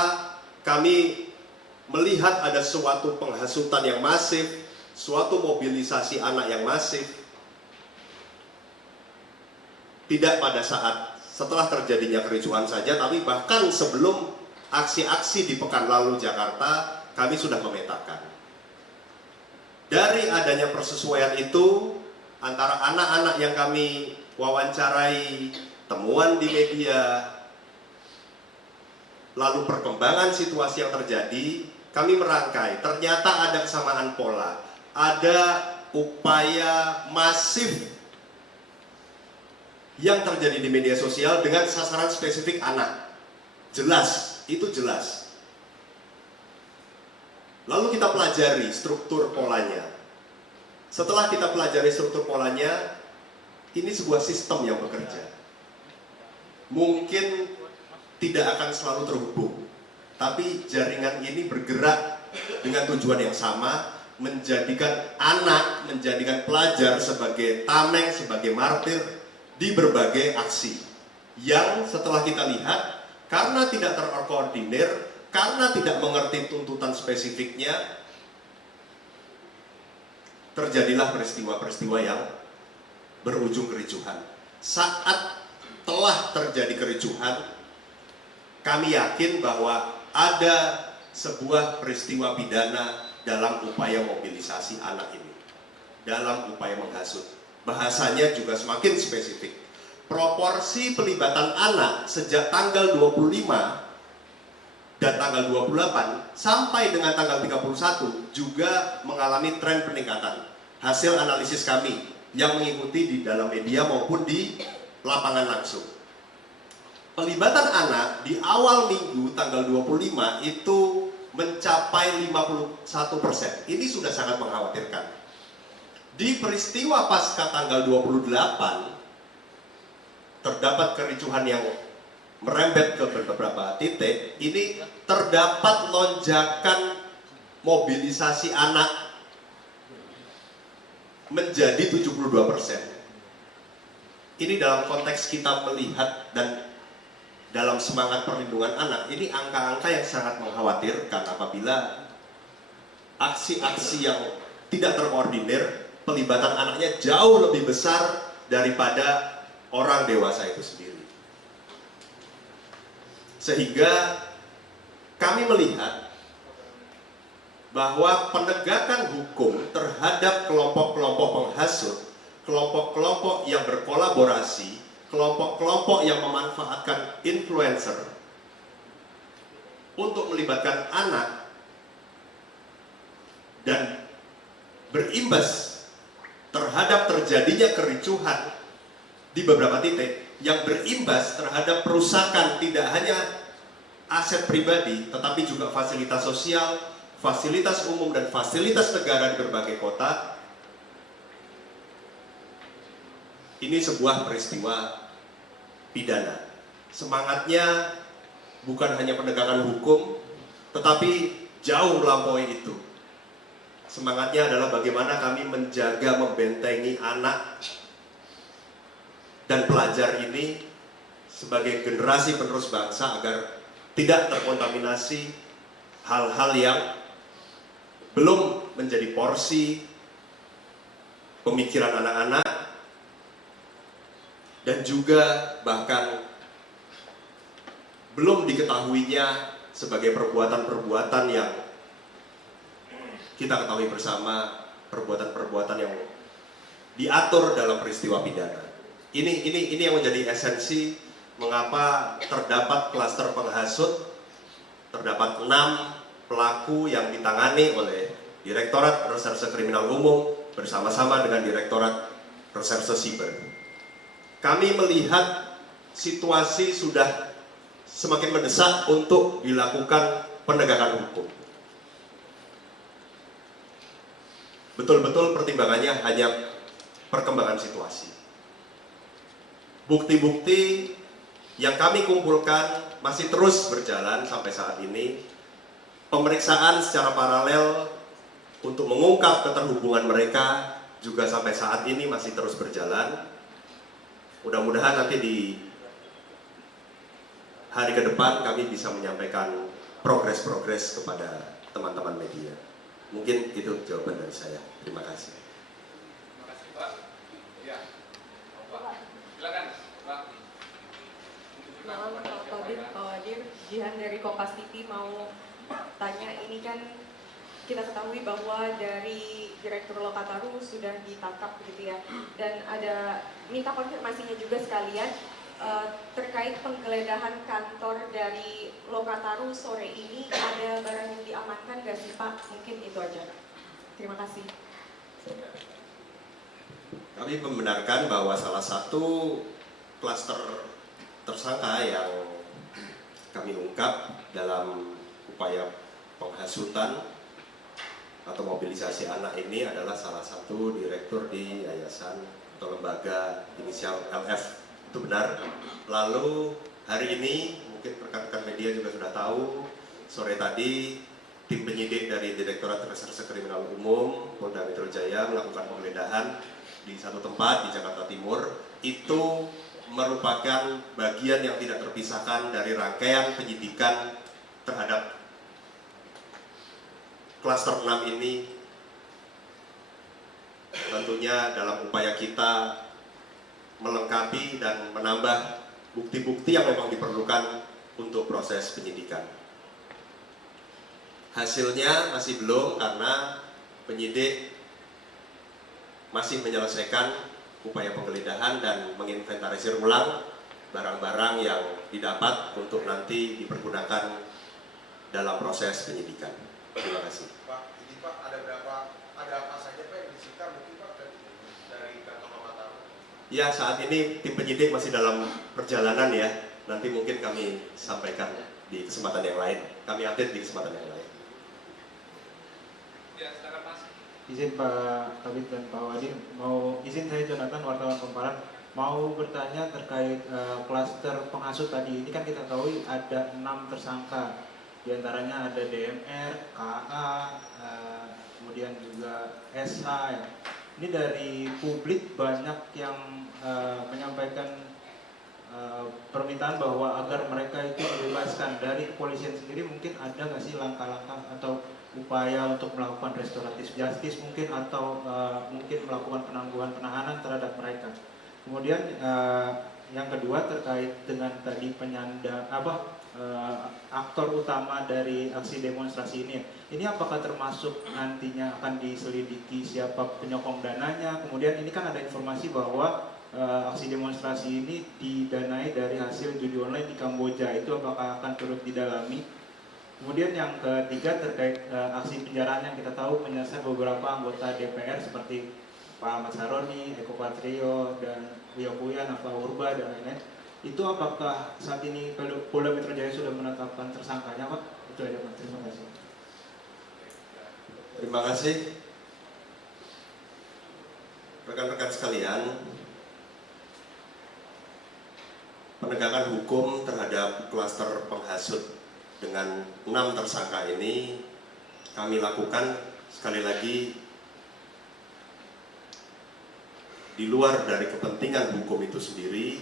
kami melihat ada suatu penghasutan yang masif, suatu mobilisasi anak yang masif. Tidak pada saat setelah terjadinya kericuhan saja, tapi bahkan sebelum aksi-aksi di Pekanlalu Jakarta, kami sudah memetakan. Dari adanya persesuaian itu, antara anak-anak yang kami wawancarai, temuan di media, lalu perkembangan situasi yang terjadi, kami merangkai, ternyata ada kesamaan pola, ada upaya masif yang terjadi di media sosial dengan sasaran spesifik anak. Jelas, itu jelas. Lalu kita pelajari struktur polanya. Setelah kita pelajari struktur polanya, ini sebuah sistem yang bekerja. Mungkin tidak akan selalu terhubung, tapi jaringan ini bergerak dengan tujuan yang sama, menjadikan anak, menjadikan pelajar sebagai tameng, sebagai martir di berbagai aksi. Yang setelah kita lihat, karena tidak terkoordinir, karena tidak mengerti tuntutan spesifiknya, terjadilah peristiwa-peristiwa yang berujung kericuhan. Saat telah terjadi kericuhan, kami yakin bahwa ada sebuah peristiwa pidana dalam upaya mobilisasi anak ini, dalam upaya menghasut. Bahasanya juga semakin spesifik. Proporsi pelibatan anak sejak tanggal 25 dan tanggal 28 sampai dengan tanggal 31 juga mengalami tren peningkatan. Hasil analisis kami yang mengikuti di dalam media maupun di lapangan langsung. Pelibatan anak di awal minggu tanggal 25 itu mencapai 51%. Ini sudah sangat mengkhawatirkan. Di peristiwa pasca tanggal 28 terdapat kericuhan yang merembet ke beberapa titik. Ini terdapat lonjakan mobilisasi anak menjadi 72%. Ini dalam konteks kita melihat dan dalam semangat perlindungan anak, ini angka-angka yang sangat mengkhawatirkan apabila aksi-aksi yang tidak terkoordinir, pelibatan anaknya jauh lebih besar daripada orang dewasa itu sendiri. Sehingga kami melihat bahwa penegakan hukum terhadap kelompok-kelompok penghasut, kelompok-kelompok yang berkolaborasi, kelompok-kelompok yang memanfaatkan influencer untuk melibatkan anak dan berimbas terhadap terjadinya kericuhan di beberapa titik yang berimbas terhadap perusakan tidak hanya aset pribadi tetapi juga fasilitas sosial, fasilitas umum dan fasilitas negara di berbagai kota. Ini sebuah peristiwa pidana. Semangatnya bukan hanya penegakan hukum, tetapi jauh melampaui itu. Semangatnya adalah bagaimana kami menjaga, membentengi anak dan pelajar ini sebagai generasi penerus bangsa agar tidak terkontaminasi hal-hal yang belum menjadi porsi pemikiran anak-anak, dan juga bahkan belum diketahuinya sebagai perbuatan-perbuatan yang kita ketahui bersama, perbuatan-perbuatan yang diatur dalam peristiwa pidana. Ini yang menjadi esensi mengapa terdapat klaster penghasut, terdapat 6 pelaku yang ditangani oleh Direktorat Reserse Kriminal Umum bersama-sama dengan Direktorat Reserse Siber. Kami melihat situasi sudah semakin mendesak untuk dilakukan penegakan hukum. Betul-betul pertimbangannya hanya perkembangan situasi. Bukti-bukti yang kami kumpulkan masih terus berjalan sampai saat ini. Pemeriksaan secara paralel untuk mengungkap keterhubungan mereka juga sampai saat ini masih terus berjalan. Mudah-mudahan nanti di hari ke depan kami bisa menyampaikan progres-progres kepada teman-teman media. Mungkin itu jawaban dari saya. Terima kasih. Terima kasih Pak. Ya, Pak. Silakan Pak. Malam Pak Tobit, Pak Wadir, Jihan dari Kompas TV mau tanya, ini kan kita ketahui bahwa dari Direktur Lokataru sudah ditangkap begitu ya, dan ada minta konfirmasinya juga sekalian terkait penggeledahan kantor dari Lokataru sore ini, ada barang yang diamankan nggak sih Pak? Mungkin itu aja. Terima kasih. Kami membenarkan bahwa salah satu klaster tersangka yang kami ungkap dalam upaya penghasutan atau mobilisasi anak ini adalah salah satu direktur di yayasan atau lembaga inisial LF. Itu benar. Lalu hari ini mungkin rekan-rekan media juga sudah tahu, sore tadi tim penyidik dari Direktorat Reserse Kriminal Umum Polda Metro Jaya melakukan penggeledahan di satu tempat di Jakarta Timur. Itu merupakan bagian yang tidak terpisahkan dari rangkaian penyidikan terhadap klaster 6 ini. Tentunya dalam upaya kita melengkapi dan menambah bukti-bukti yang memang diperlukan untuk proses penyidikan. Hasilnya masih belum karena penyidik masih menyelesaikan upaya penggeledahan dan menginventarisir ulang barang-barang yang didapat untuk nanti dipergunakan dalam proses penyidikan. Terima kasih. Pak, ini Pak, ada apa saja Pak yang disita mungkin Pak dari kantor Lokataru? Ya, saat ini tim penyidik masih dalam perjalanan ya. Nanti mungkin kami sampaikan di kesempatan yang lain. Kami update di kesempatan yang lain. Ya, silakan Mas. Izin Pak Kabit dan Pak Wadir, izin saya Jonathan, wartawan Komparan, mau bertanya terkait klaster penghasut tadi. Ini kan kita tahu ada 6 tersangka, di antaranya ada DMR, KA, kemudian juga SH. Ya. Ini dari publik banyak yang menyampaikan permintaan bahwa agar mereka itu dibebaskan. Dari kepolisian sendiri mungkin ada nggak sih langkah-langkah atau upaya untuk melakukan restoratif justice mungkin, atau mungkin melakukan penangguhan penahanan terhadap mereka. Kemudian yang kedua terkait dengan tadi aktor utama dari aksi demonstrasi ini apakah termasuk nantinya akan diselidiki siapa penyokong dananya? Kemudian ini kan ada informasi bahwa aksi demonstrasi ini didanai dari hasil judi online di Kamboja, itu apakah akan turut didalami? Kemudian yang ketiga terkait aksi penjaraan yang kita tahu menyasar beberapa anggota DPR seperti Pak Ahmad Saroni, Eko Patrio, dan Rio Puya, Nafa Urba, dan lain-lain. Itu apakah saat ini Polda Metro Jaya sudah menetapkan tersangkanya Pak? Itu aja Pak, terima kasih. Terima kasih. Rekan-rekan sekalian, penegakan hukum terhadap klaster penghasut dengan 6 tersangka ini kami lakukan sekali lagi di luar dari kepentingan hukum itu sendiri,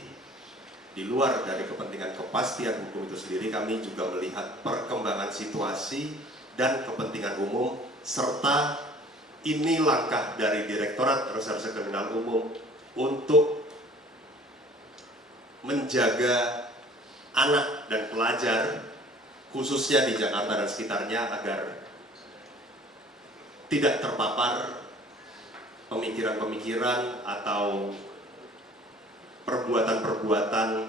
di luar dari kepentingan kepastian hukum itu sendiri. Kami juga melihat perkembangan situasi dan kepentingan umum, serta ini langkah dari Direktorat Reserse Kriminal Umum untuk menjaga anak dan pelajar khususnya di Jakarta dan sekitarnya agar tidak terpapar pemikiran-pemikiran atau perbuatan-perbuatan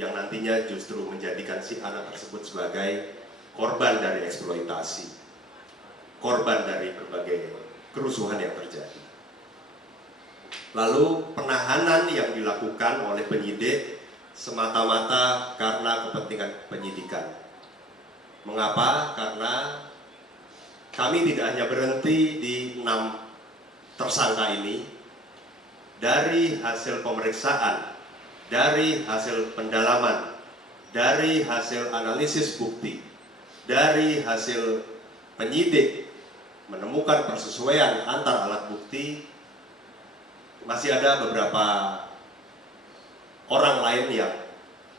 yang nantinya justru menjadikan si anak tersebut sebagai korban dari eksploitasi, korban dari berbagai kerusuhan yang terjadi. Lalu penahanan yang dilakukan oleh penyidik semata-mata karena kepentingan penyidikan. Mengapa? Karena kami tidak hanya berhenti di 6 tersangka ini. Dari hasil pemeriksaan, dari hasil pendalaman, dari hasil analisis bukti, dari hasil penyidik menemukan persesuaian antar alat bukti, masih ada beberapa orang lain yang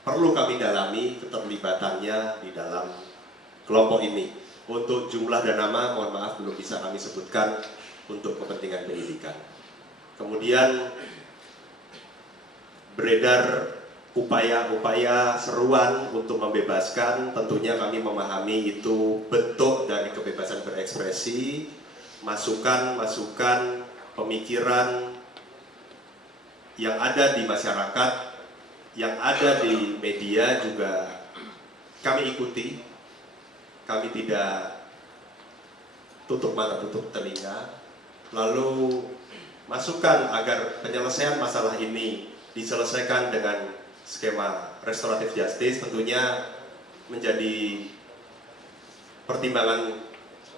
perlu kami dalami keterlibatannya di dalam kelompok ini. Untuk jumlah dan nama, mohon maaf belum bisa kami sebutkan untuk kepentingan penyidikan. Kemudian beredar upaya-upaya seruan untuk membebaskan. Tentunya kami memahami itu bentuk dari kebebasan berekspresi, masukan-masukan, pemikiran yang ada di masyarakat, yang ada di media juga kami ikuti. Kami tidak tutup mata, tutup telinga. Lalu masukan agar penyelesaian masalah ini diselesaikan dengan skema restoratif justice tentunya menjadi pertimbangan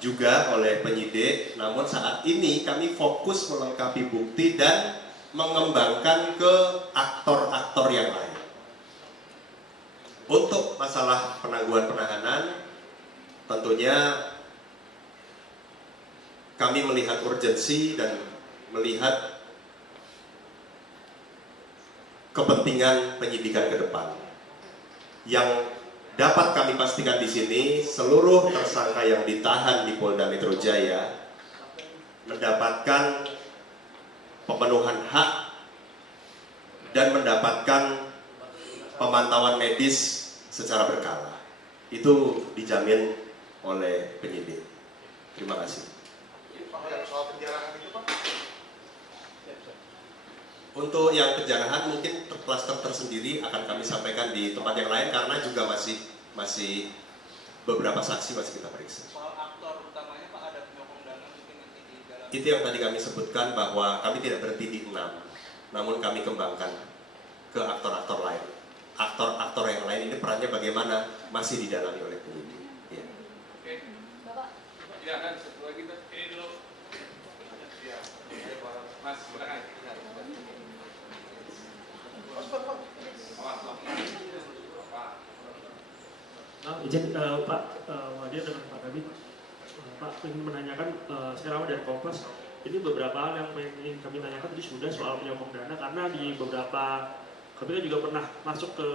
juga oleh penyidik. Namun saat ini kami fokus melengkapi bukti dan mengembangkan ke aktor-aktor yang lain. Untuk masalah penangguhan penahanan, tentunya kami melihat urgensi dan melihat kepentingan penyidikan ke depan. Yang dapat kami pastikan di sini, seluruh tersangka yang ditahan di Polda Metro Jaya mendapatkan pemenuhan hak dan mendapatkan pemantauan medis secara berkala. Itu dijamin oleh penyidik. Terima kasih. Pak, yang soal penjarahan itu Pak? Untuk yang penjarahan mungkin klaster tersendiri akan kami sampaikan di tempat yang lain karena juga masih beberapa saksi masih kita periksa. Soal aktor utamanya Pak, ada penyokong dana mungkin nanti di dalam. Itu yang tadi kami sebutkan bahwa kami tidak berhenti di 6, namun kami kembangkan ke aktor-aktor lain. Aktor-aktor yang lain ini perannya bagaimana masih didalami oleh penyidik. Ya. Oke. Bapak, Ya kan, satu lagi ini dulu. Iya. Mas, silakan. Izin Pak Wadir dengan Pak Kabit, Pak ingin menanyakan sekarang dari Kompas, ini beberapa hal yang ingin kami tanyakan tadi sudah soal penyokong dana karena di beberapa kami kan juga pernah masuk ke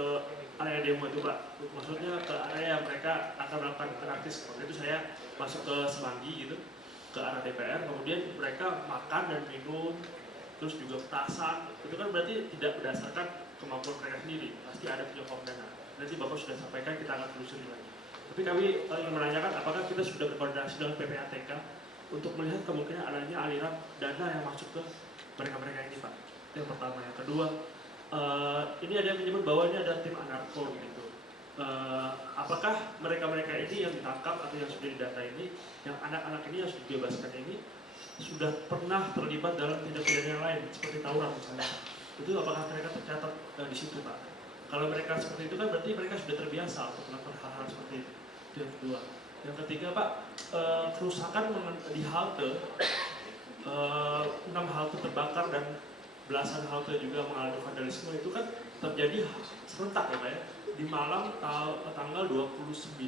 area demo itu Pak, maksudnya ke area yang mereka akan melakukan anarkis. Waktu itu saya masuk ke Semanggi gitu, ke arah DPR, kemudian mereka makan dan minum, terus juga petasan, itu kan berarti tidak berdasarkan kemampuan mereka sendiri, pasti ada penyokong dana. Nanti Bapak sudah sampaikan, kita akan telusuri lagi. Tapi kami ingin menanyakan apakah kita sudah berkoordinasi dengan PPATK untuk melihat kemungkinan adanya aliran dana yang masuk ke mereka-mereka ini Pak. Itu yang pertama. Yang kedua, ini ada yang menyebut bahwa ini ada tim anarko gitu. Apakah mereka-mereka ini yang ditangkap atau yang sudah didata ini, yang anak-anak ini yang sudah dibebaskan ini sudah pernah terlibat dalam tindak pidana yang lain seperti tawuran misalnya? Itu apakah mereka tercatat di situ Pak? Kalau mereka seperti itu kan berarti mereka sudah terbiasa untuk melakukan hal-hal seperti itu. Itu yang kedua. Yang ketiga Pak, kerusakan di halte, 6 halte terbakar dan belasan halte juga mengalami vandalisme itu kan terjadi serentak ya Pak ya, di malam tanggal 29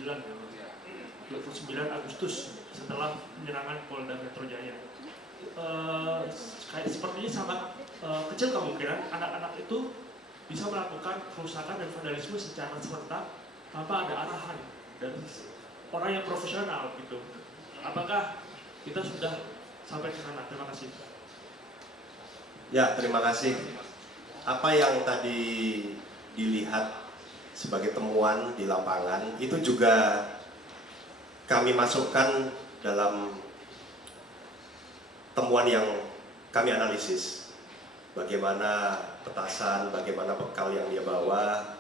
Agustus setelah penyerangan Polda Metro Jaya. Sepertinya sangat kecil kemungkinan anak-anak itu bisa melakukan kerusakan dan vandalisme secara serentak tanpa ada arahan dari orang yang profesional gitu. Apakah kita sudah sampai ke sana? Terima kasih. Ya, terima kasih. Apa yang tadi dilihat sebagai temuan di lapangan itu juga kami masukkan dalam temuan yang kami analisis. Bagaimana petasan, bagaimana bekal yang dia bawa,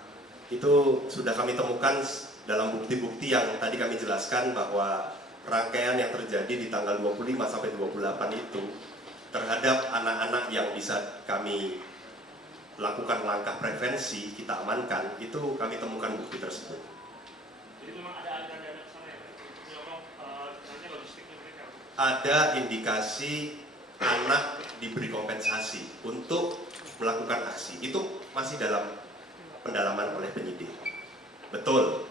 itu sudah kami temukan dalam bukti-bukti yang tadi kami jelaskan bahwa rangkaian yang terjadi di tanggal 25 sampai 28 itu terhadap anak-anak yang bisa kami lakukan langkah prevensi, kita amankan, itu kami temukan bukti tersebut. Jadi memang ada aliran dana ke sana ya, menyokong logistiknya mereka. Ada indikasi anak diberi kompensasi untuk melakukan aksi. Itu masih dalam pendalaman oleh penyidik. Betul,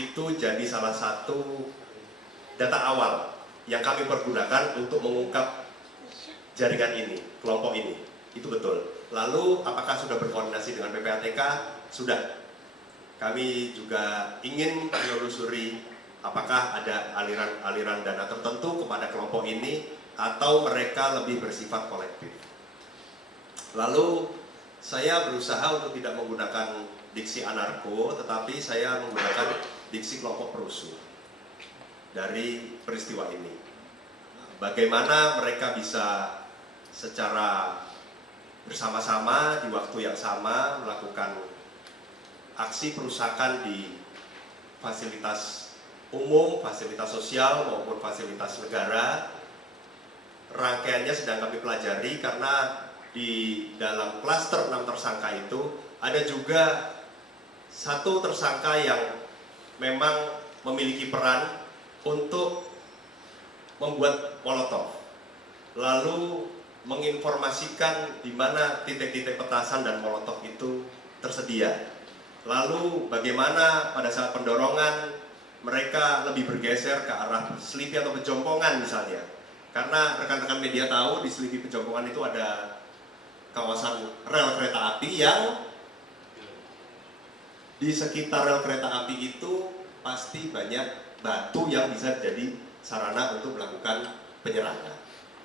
itu jadi salah satu data awal yang kami pergunakan untuk mengungkap jaringan ini, kelompok ini. Itu betul. Lalu apakah sudah berkoordinasi dengan PPATK? Sudah. Kami juga ingin menelusuri apakah ada aliran dana tertentu kepada kelompok ini atau mereka lebih bersifat kolektif. Lalu saya berusaha untuk tidak menggunakan diksi anarko, tetapi saya menggunakan diksi kelompok perusuh dari peristiwa ini. Bagaimana mereka bisa secara bersama-sama di waktu yang sama melakukan aksi perusakan di fasilitas umum, fasilitas sosial maupun fasilitas negara. Rangkaiannya sedang kami pelajari karena di dalam klaster 6 tersangka itu ada juga satu tersangka yang memang memiliki peran untuk membuat molotov, lalu menginformasikan di mana titik-titik petasan dan molotov itu tersedia. Lalu bagaimana pada saat pendorongan mereka lebih bergeser ke arah selipi atau pejompongan misalnya. Karena rekan-rekan media tahu di selipi pejompongan itu ada kawasan rel kereta api yang di sekitar rel kereta api itu pasti banyak batu yang bisa jadi sarana untuk melakukan penyerangan.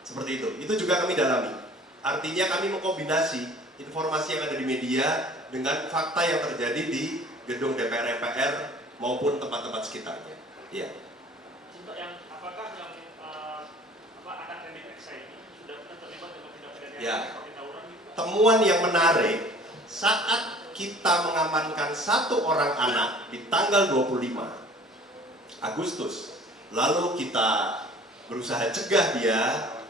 Seperti itu. Itu juga kami dalami. Artinya kami mengkombinasi informasi yang ada di media dengan fakta yang terjadi di gedung DPR MPR maupun tempat-tempat sekitarnya. Iya. Untuk yang apakah yang anak yang diperiksa ini sudah pernah terlibat dengan tindak pidana Ya. seperti tawuran gitu? Temuan yang menarik saat kita mengamankan satu orang anak di tanggal 25 Agustus, lalu kita berusaha cegah dia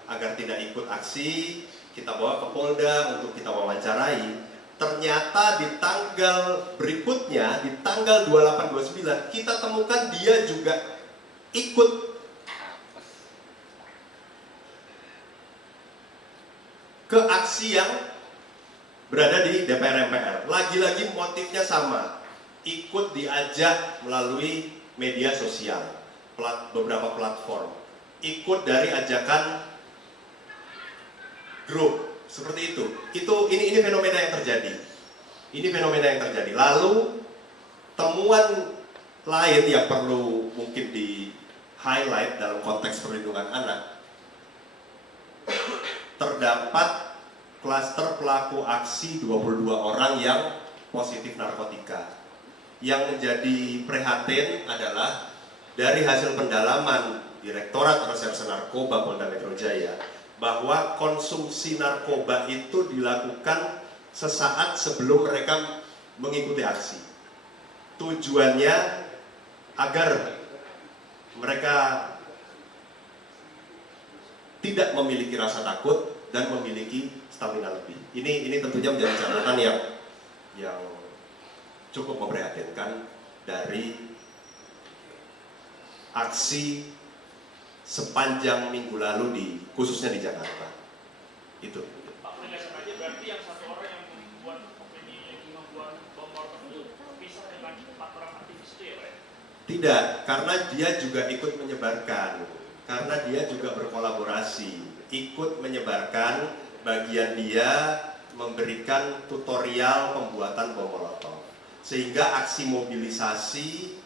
agar tidak ikut aksi, kita bawa ke Polda untuk kita wawancarai. Ternyata di tanggal berikutnya, di tanggal 28-29, kita temukan dia juga ikut ke aksi yang berada di DPR MPR. Lagi-lagi motifnya sama, ikut diajak melalui media sosial, beberapa platform, ikut dari ajakan grup seperti itu. Ini fenomena yang terjadi. Ini fenomena yang terjadi. Lalu temuan lain yang perlu mungkin di highlight dalam konteks perlindungan anak, terdapat klaster pelaku aksi 22 orang yang positif narkotika. Yang menjadi prihatin adalah dari hasil pendalaman Direktorat Reserse Narkoba Polda Metro Jaya, bahwa konsumsi narkoba itu dilakukan sesaat sebelum mereka mengikuti aksi. Tujuannya agar mereka tidak memiliki rasa takut dan memiliki stamina lebih. Ini tentunya menjadi catatan yang cukup memprihatinkan dari aksi sepanjang minggu lalu khususnya di Jakarta. Itu. Pak, penegasan aja berarti yang satu orang yang membuat opini, membuat bom molotov itu bisa dengan 4 orang aktivis itu ya Pak? Tidak, karena dia juga ikut menyebarkan, karena dia juga berkolaborasi, ikut menyebarkan, bagian dia memberikan tutorial pembuatan bom molotov. Sehingga aksi mobilisasi,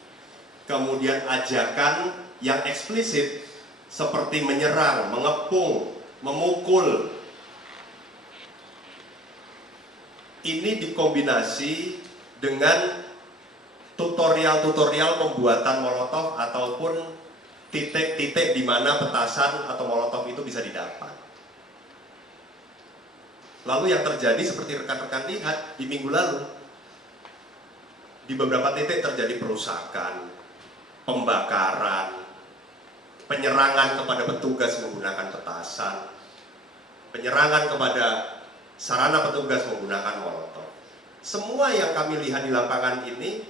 kemudian ajakan yang eksplisit seperti menyerang, mengepung, memukul, ini dikombinasi dengan tutorial-tutorial pembuatan molotov ataupun titik-titik di mana petasan atau molotov itu bisa didapat. Lalu yang terjadi seperti rekan-rekan lihat di minggu lalu, di beberapa titik terjadi perusakan, pembakaran, penyerangan kepada petugas menggunakan petasan, penyerangan kepada sarana petugas menggunakan molotov. Semua yang kami lihat di lapangan ini,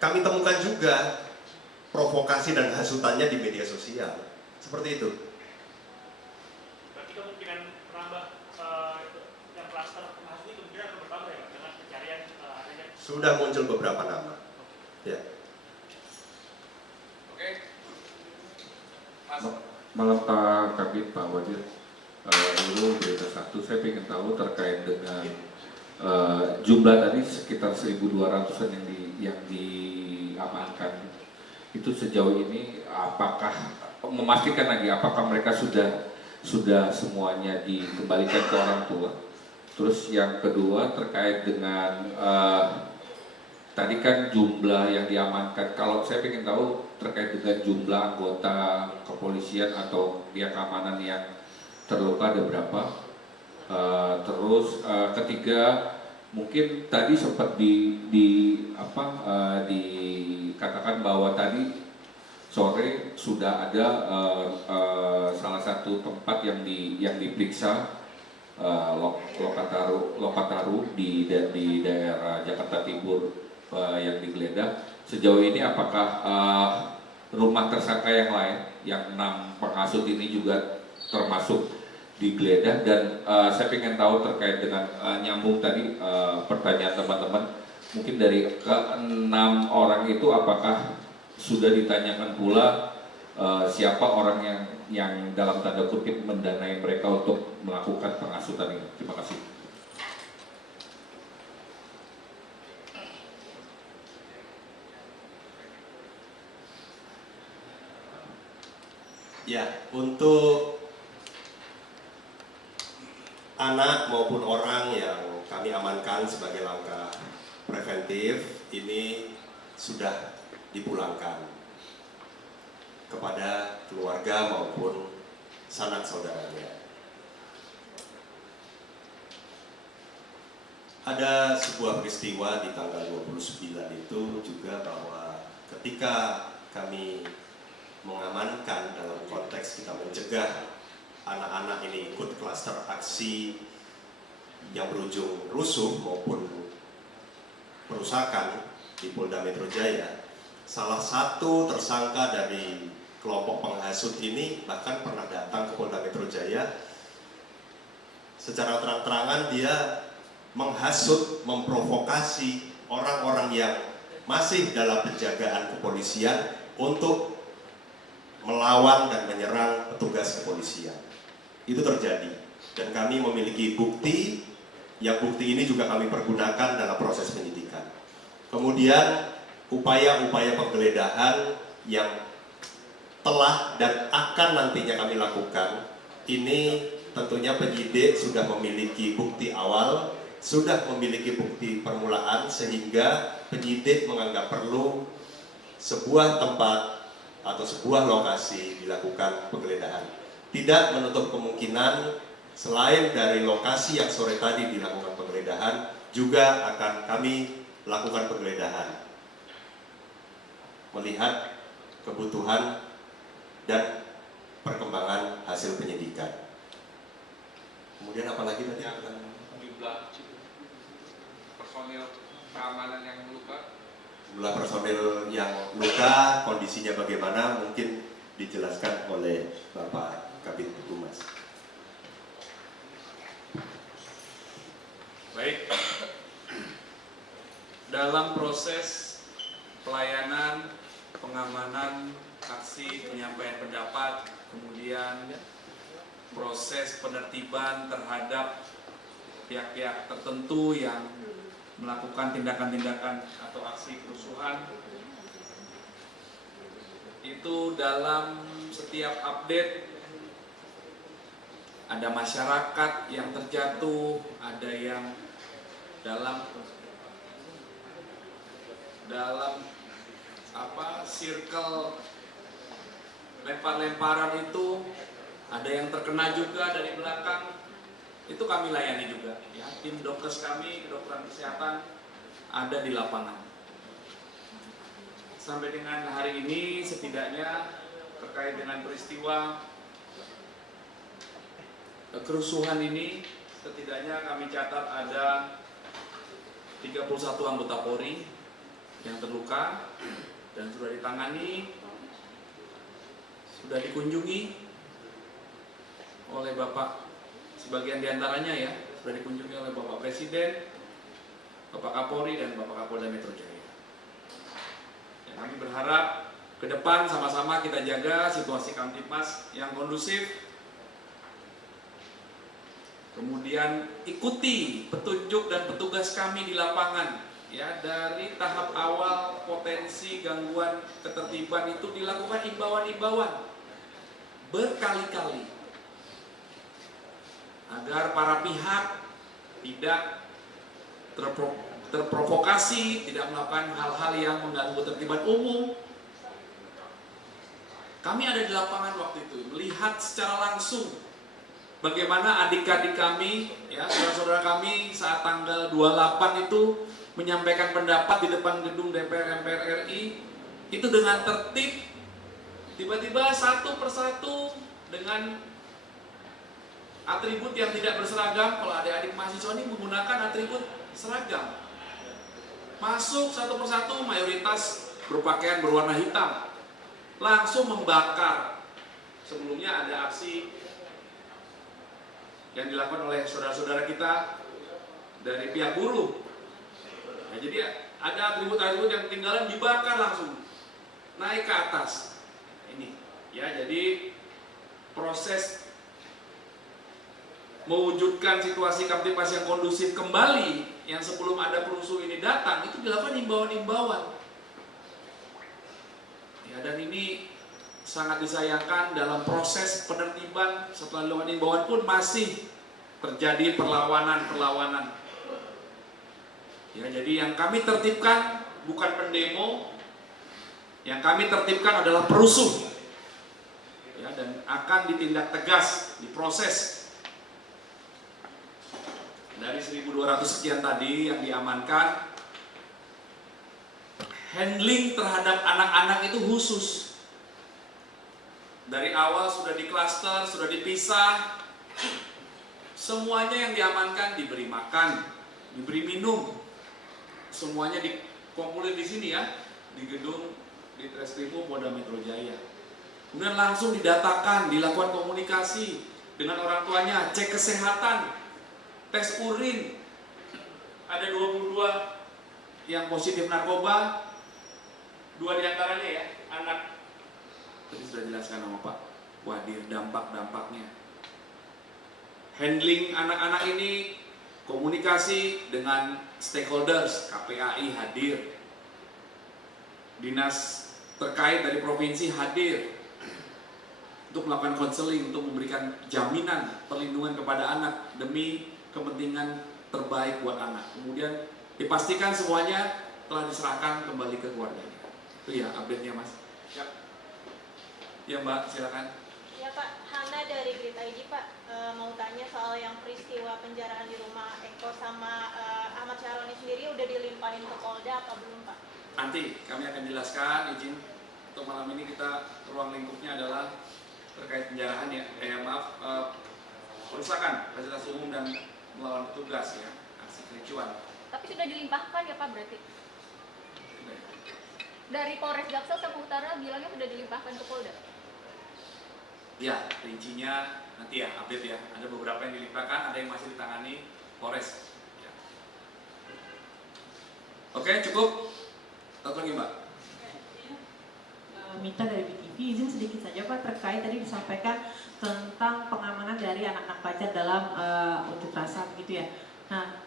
kami temukan juga provokasi dan hasutannya di media sosial. Seperti itu. Berarti kemungkinan menambah yang klaster penghasut itu kemungkinan akan bertambah ya Pak, dengan pencarian adanya. Sudah muncul beberapa nama. Ya. Oke. Mas. Malam Pak Kabit, Pak Wadir. Dulu berita satu, saya ingin tahu terkait dengan jumlah tadi sekitar 1.200-an yang diamankan. Itu sejauh ini apakah memastikan lagi apakah mereka sudah semuanya dikembalikan ke orang tua? Terus yang kedua terkait dengan tadi kan jumlah yang diamankan. Kalau saya ingin tahu terkait dengan jumlah anggota kepolisian atau pihak keamanan yang terluka ada berapa? Terus ketiga mungkin tadi sempat dikatakan bahwa tadi sore sudah ada salah satu tempat yang diperiksa Lokataru di daerah Jakarta Timur yang digeledah. Sejauh ini apakah rumah tersangka yang lain yang 6 penghasut ini juga termasuk digeledah? Dan saya ingin tahu terkait dengan nyambung tadi pertanyaan teman-teman, mungkin dari ke-6 orang itu apakah sudah ditanyakan pula siapa orang yang dalam tanda kutip mendanai mereka untuk melakukan penghasutan ini? Terima kasih. Ya, untuk anak maupun orang yang kami amankan sebagai langkah preventif ini sudah dipulangkan kepada keluarga maupun sanak saudaranya. Ada sebuah peristiwa di tanggal 29 itu juga bahwa ketika kami mengamankan dalam konteks kita mencegah anak-anak ini ikut klaster aksi yang berujung rusuh maupun perusakan di Polda Metro Jaya, salah satu tersangka dari kelompok penghasut ini bahkan pernah datang ke Polda Metro Jaya. Secara terang-terangan dia menghasut, memprovokasi orang-orang yang masih dalam penjagaan kepolisian untuk melawan dan menyerang petugas kepolisian. Itu terjadi dan kami memiliki bukti, yang bukti ini juga kami pergunakan dalam proses penyidikan. Kemudian upaya-upaya penggeledahan yang telah dan akan nantinya kami lakukan, ini tentunya penyidik sudah memiliki bukti awal, sudah memiliki bukti permulaan, sehingga penyidik menganggap perlu sebuah tempat atau sebuah lokasi dilakukan penggeledahan. Tidak menutup kemungkinan selain dari lokasi yang sore tadi dilakukan penggeledahan, juga akan kami lakukan penggeledahan melihat kebutuhan dan perkembangan hasil penyidikan. Kemudian apalagi tadi akan Jumlah personil keamanan yang luka. jumlah personil yang luka, kondisinya bagaimana, mungkin dijelaskan oleh Bapak Kabid Humas. Baik, dalam proses pelayanan, pengamanan, aksi, penyampaian pendapat, kemudian proses penertiban terhadap pihak-pihak tertentu yang melakukan tindakan-tindakan atau aksi kerusuhan, itu dalam setiap update ada masyarakat yang terjatuh, ada yang dalam circle lempar-lemparan itu, ada yang terkena juga dari belakang. Itu kami layani juga ya. Tim dokes kami, kedokteran kesehatan ada di lapangan. Sampai dengan hari ini setidaknya terkait dengan peristiwa kerusuhan ini, setidaknya kami catat ada 31 anggota Polri yang terluka dan sudah ditangani, sudah dikunjungi oleh Bapak, sebagian diantaranya ya, sudah dikunjungi oleh Bapak Presiden, Bapak Kapolri dan Bapak Kapolda Metro Jaya. Dan kami berharap ke depan sama-sama kita jaga situasi Kamtipmas yang kondusif. Kemudian ikuti petunjuk dan petugas kami di lapangan ya, dari tahap awal potensi gangguan ketertiban itu dilakukan imbauan-imbauan berkali-kali agar para pihak tidak terprovokasi, tidak melakukan hal-hal yang mengganggu ketertiban umum. Kami ada di lapangan waktu itu, melihat secara langsung bagaimana adik-adik kami, ya, saudara-saudara kami saat tanggal 28 itu menyampaikan pendapat di depan gedung DPR MPR RI, itu dengan tertib, tiba-tiba satu persatu dengan atribut yang tidak berseragam. Kalau adik-adik mahasiswa ini menggunakan atribut seragam, masuk satu persatu, mayoritas berpakaian berwarna hitam, langsung membakar. Sebelumnya ada aksi yang dilakukan oleh saudara-saudara kita dari pihak buruh. Nah, jadi ada atribut-atribut yang ketinggalan dibakar langsung, naik ke atas. Ini, ya, jadi proses mewujudkan situasi Kamtipmas yang kondusif kembali, yang sebelum ada perusuh ini datang, itu dilakukan imbauan-imbauan. Ya, dan ini sangat disayangkan dalam proses penertiban setelah dilakukan imbauan pun masih terjadi perlawanan. Ya, jadi yang kami tertibkan bukan pendemo, yang kami tertibkan adalah perusuh. Ya, dan akan ditindak tegas, diproses. Dari 1.200 sekian tadi yang diamankan, handling terhadap anak-anak itu khusus. Dari awal sudah diklaster, sudah dipisah. Semuanya yang diamankan diberi makan, diberi minum. Semuanya dikumpulin di sini ya, di gedung di Treskrimum Polda Metro Jaya. Kemudian langsung didatakan, dilakukan komunikasi dengan orang tuanya, cek kesehatan, tes urin. Ada 22 yang positif narkoba, 2 diantaranya ya anak. Tadi sudah jelaskan sama Pak Wadir dampak-dampaknya. Handling anak-anak ini, komunikasi dengan stakeholders, KPAI hadir, dinas terkait dari provinsi hadir untuk melakukan konseling, untuk memberikan jaminan perlindungan kepada anak demi kepentingan terbaik buat anak. Kemudian dipastikan semuanya telah diserahkan kembali ke keluarganya. Itu ya update-nya Mas. Ya Mbak, silakan. Ya Pak, Hana dari Berita ID Pak, mau tanya soal yang peristiwa penjarahan di rumah Eko sama Ahmad Syahroni sendiri udah dilimpahin ke Polda apa belum Pak? Nanti kami akan jelaskan, izin untuk malam ini kita ruang lingkupnya adalah terkait penjarahan ya, perusakan fasilitas umum dan melawan petugas ya, aksi kericuan. Tapi sudah dilimpahkan ya Pak berarti? Dari Polres Jaksel sama Utara bilangnya sudah dilimpahkan ke Polda? Ya, rincinya nanti ya, update ya. Ada beberapa yang dilimpahkan, ada yang masih ditangani Polres. Ya. Oke, cukup. Satu lagi Mbak. Mita dari BTV, izin sedikit saja Pak terkait tadi disampaikan tentang pengamanan dari anak-anak pelajar dalam unjuk rasa begitu ya. Nah,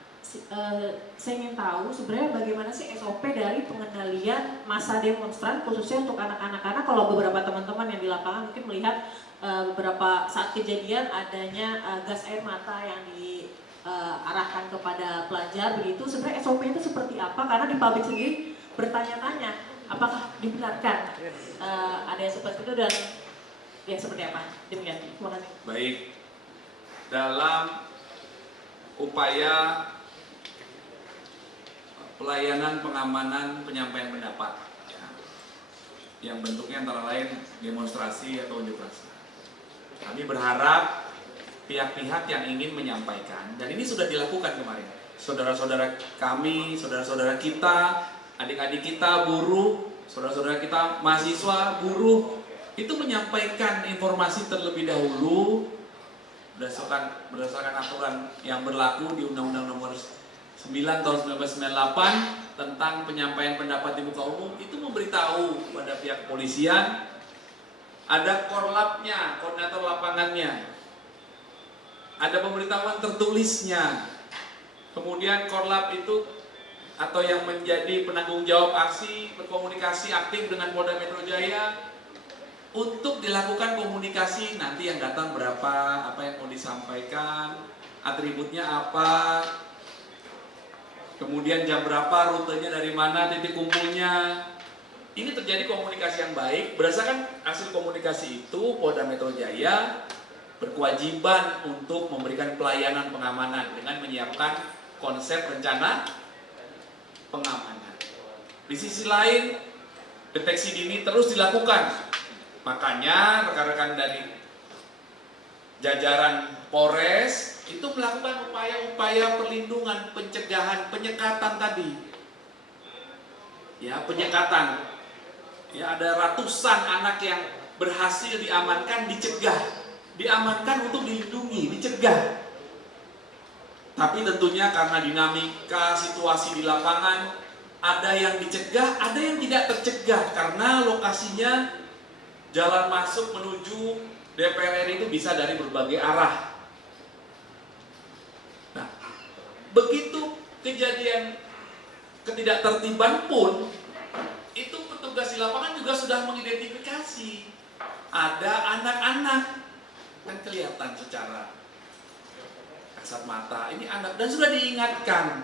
saya ingin tahu sebenarnya bagaimana sih SOP dari pengendalian massa demonstran khususnya untuk anak-anak, karena kalau beberapa teman-teman yang di lapangan mungkin melihat beberapa saat kejadian adanya gas air mata yang diarahkan kepada pelajar begitu. Sebenarnya SOP itu seperti apa? Karena di publik sendiri bertanya-tanya apakah dibenarkan ada yang seperti itu dan ya seperti apa? Demikian. Terima kasih. Baik. Dalam upaya pelayanan pengamanan penyampaian pendapat ya, yang bentuknya antara lain demonstrasi atau unjuk rasa. Kami berharap pihak-pihak yang ingin menyampaikan, dan ini sudah dilakukan kemarin, saudara-saudara kami, saudara-saudara kita, adik-adik kita, buruh, saudara-saudara kita, mahasiswa, buruh, itu menyampaikan informasi terlebih dahulu berdasarkan aturan yang berlaku di Undang-Undang Nomor 9 tahun 1998 tentang penyampaian pendapat di muka umum. Itu memberitahu pada pihak kepolisian, ada korlapnya, koordinator lapangannya, ada pemberitahuan tertulisnya. Kemudian korlap itu atau yang menjadi penanggung jawab aksi berkomunikasi aktif dengan Polda Metro Jaya untuk dilakukan komunikasi, nanti yang datang berapa, apa yang mau disampaikan, atributnya apa, kemudian jam berapa, rutenya dari mana, titik kumpulnya. Ini terjadi komunikasi yang baik. Berdasarkan hasil komunikasi itu, Polda Metro Jaya berkewajiban untuk memberikan pelayanan pengamanan dengan menyiapkan konsep rencana pengamanan. Di sisi lain, deteksi dini terus dilakukan. Makanya rekan-rekan dari jajaran Polres itu melakukan upaya-upaya perlindungan, pencegahan, penyekatan tadi. Ya, penyekatan. Ya, ada ratusan anak yang berhasil diamankan, dicegah. Diamankan untuk dilindungi, dicegah. Tapi tentunya karena dinamika situasi di lapangan, ada yang dicegah, ada yang tidak tercegah karena lokasinya jalan masuk menuju DPR RI itu bisa dari berbagai arah. Nah, begitu kejadian ketidaktertiban pun, itu petugas di lapangan juga sudah mengidentifikasi ada anak-anak, kan kelihatan secara kasat mata, ini anak, dan sudah diingatkan.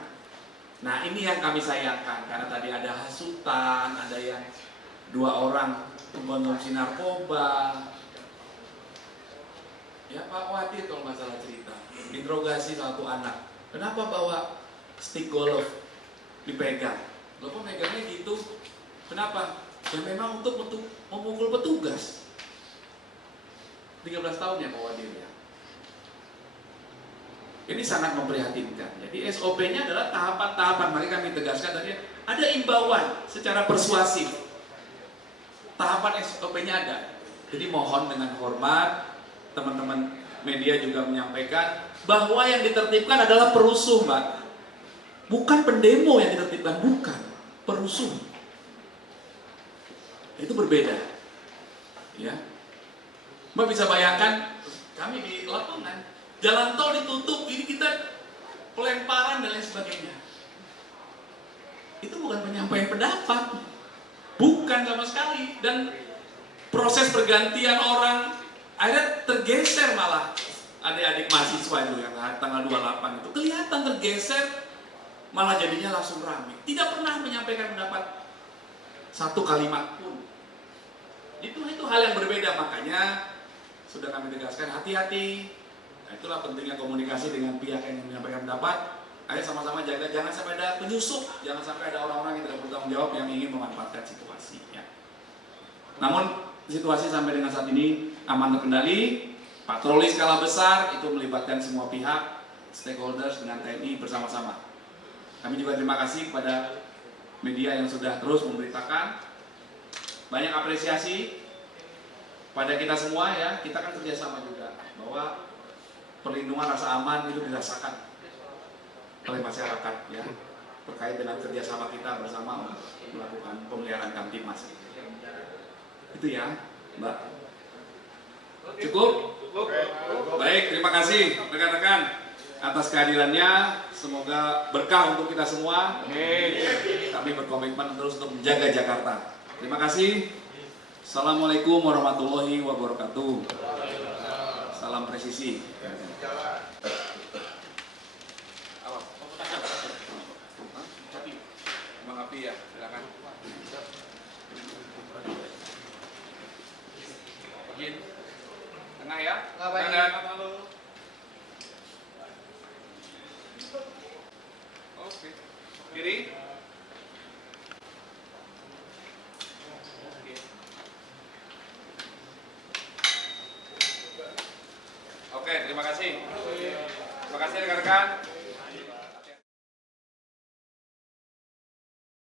Nah ini yang kami sayangkan, karena tadi ada hasutan, ada yang 2 orang mengkonsumsi narkoba. Ya Pak khawatir kalau masalah cerita. Interogasi satu anak, kenapa bawa stick golf dipegang? Loh kok megangnya gitu? Kenapa? Ya memang untuk memukul petugas. 13 tahun ya Pak Wadir ya. Ini sangat memprihatinkan. Jadi SOP-nya adalah tahapan-tahapan. Mari kami tegaskan tadi ada imbauan secara persuasif. Tahapan SOP-nya ada. Jadi mohon dengan hormat teman-teman media juga menyampaikan bahwa yang ditertibkan adalah perusuh, Mbak. Bukan pendemo yang ditertibkan, bukan. Perusuh. Itu berbeda. Ya. Mbak bisa bayangkan kami di lapangan jalan tol ditutup, ini kita pelemparan dan lain sebagainya. Itu bukan penyampaian pendapat, bukan sama sekali. Dan proses pergantian orang akhirnya tergeser malah. Adik-adik mahasiswa itu yang tanggal 28 itu kelihatan tergeser, malah jadinya langsung ramai. Tidak pernah menyampaikan pendapat satu kalimat pun. Itu hal yang berbeda, makanya sudah kami tegaskan hati-hati. Nah, itulah pentingnya komunikasi dengan pihak yang menyampaikan pendapat. Ayo sama-sama jaga, jangan sampai ada penyusup, jangan sampai ada orang-orang yang tidak bertanggung jawab yang ingin memanfaatkan situasi. Ya. Namun situasi sampai dengan saat ini aman terkendali. Patroli skala besar itu melibatkan semua pihak, stakeholders dengan TNI bersama-sama. Kami juga terima kasih kepada media yang sudah terus memberitakan. Banyak apresiasi pada kita semua ya. Kita kan kerjasama juga bahwa perlindungan rasa aman itu dirasakan oleh masyarakat ya, terkait dengan kerjasama kita bersama untuk melakukan pemeliharaan Kamtibmas. Itu ya, Mbak. Cukup? Baik, terima kasih rekan-rekan atas kehadirannya. Semoga berkah untuk kita semua. Kami berkomitmen terus untuk menjaga Jakarta. Terima kasih. Assalamualaikum warahmatullahi wabarakatuh. Salam presisi. Bang Api ya, silakan. Begin. Tengah ya. Oke. Kiri. Oke, terima kasih. Terima kasih rekan-rekan.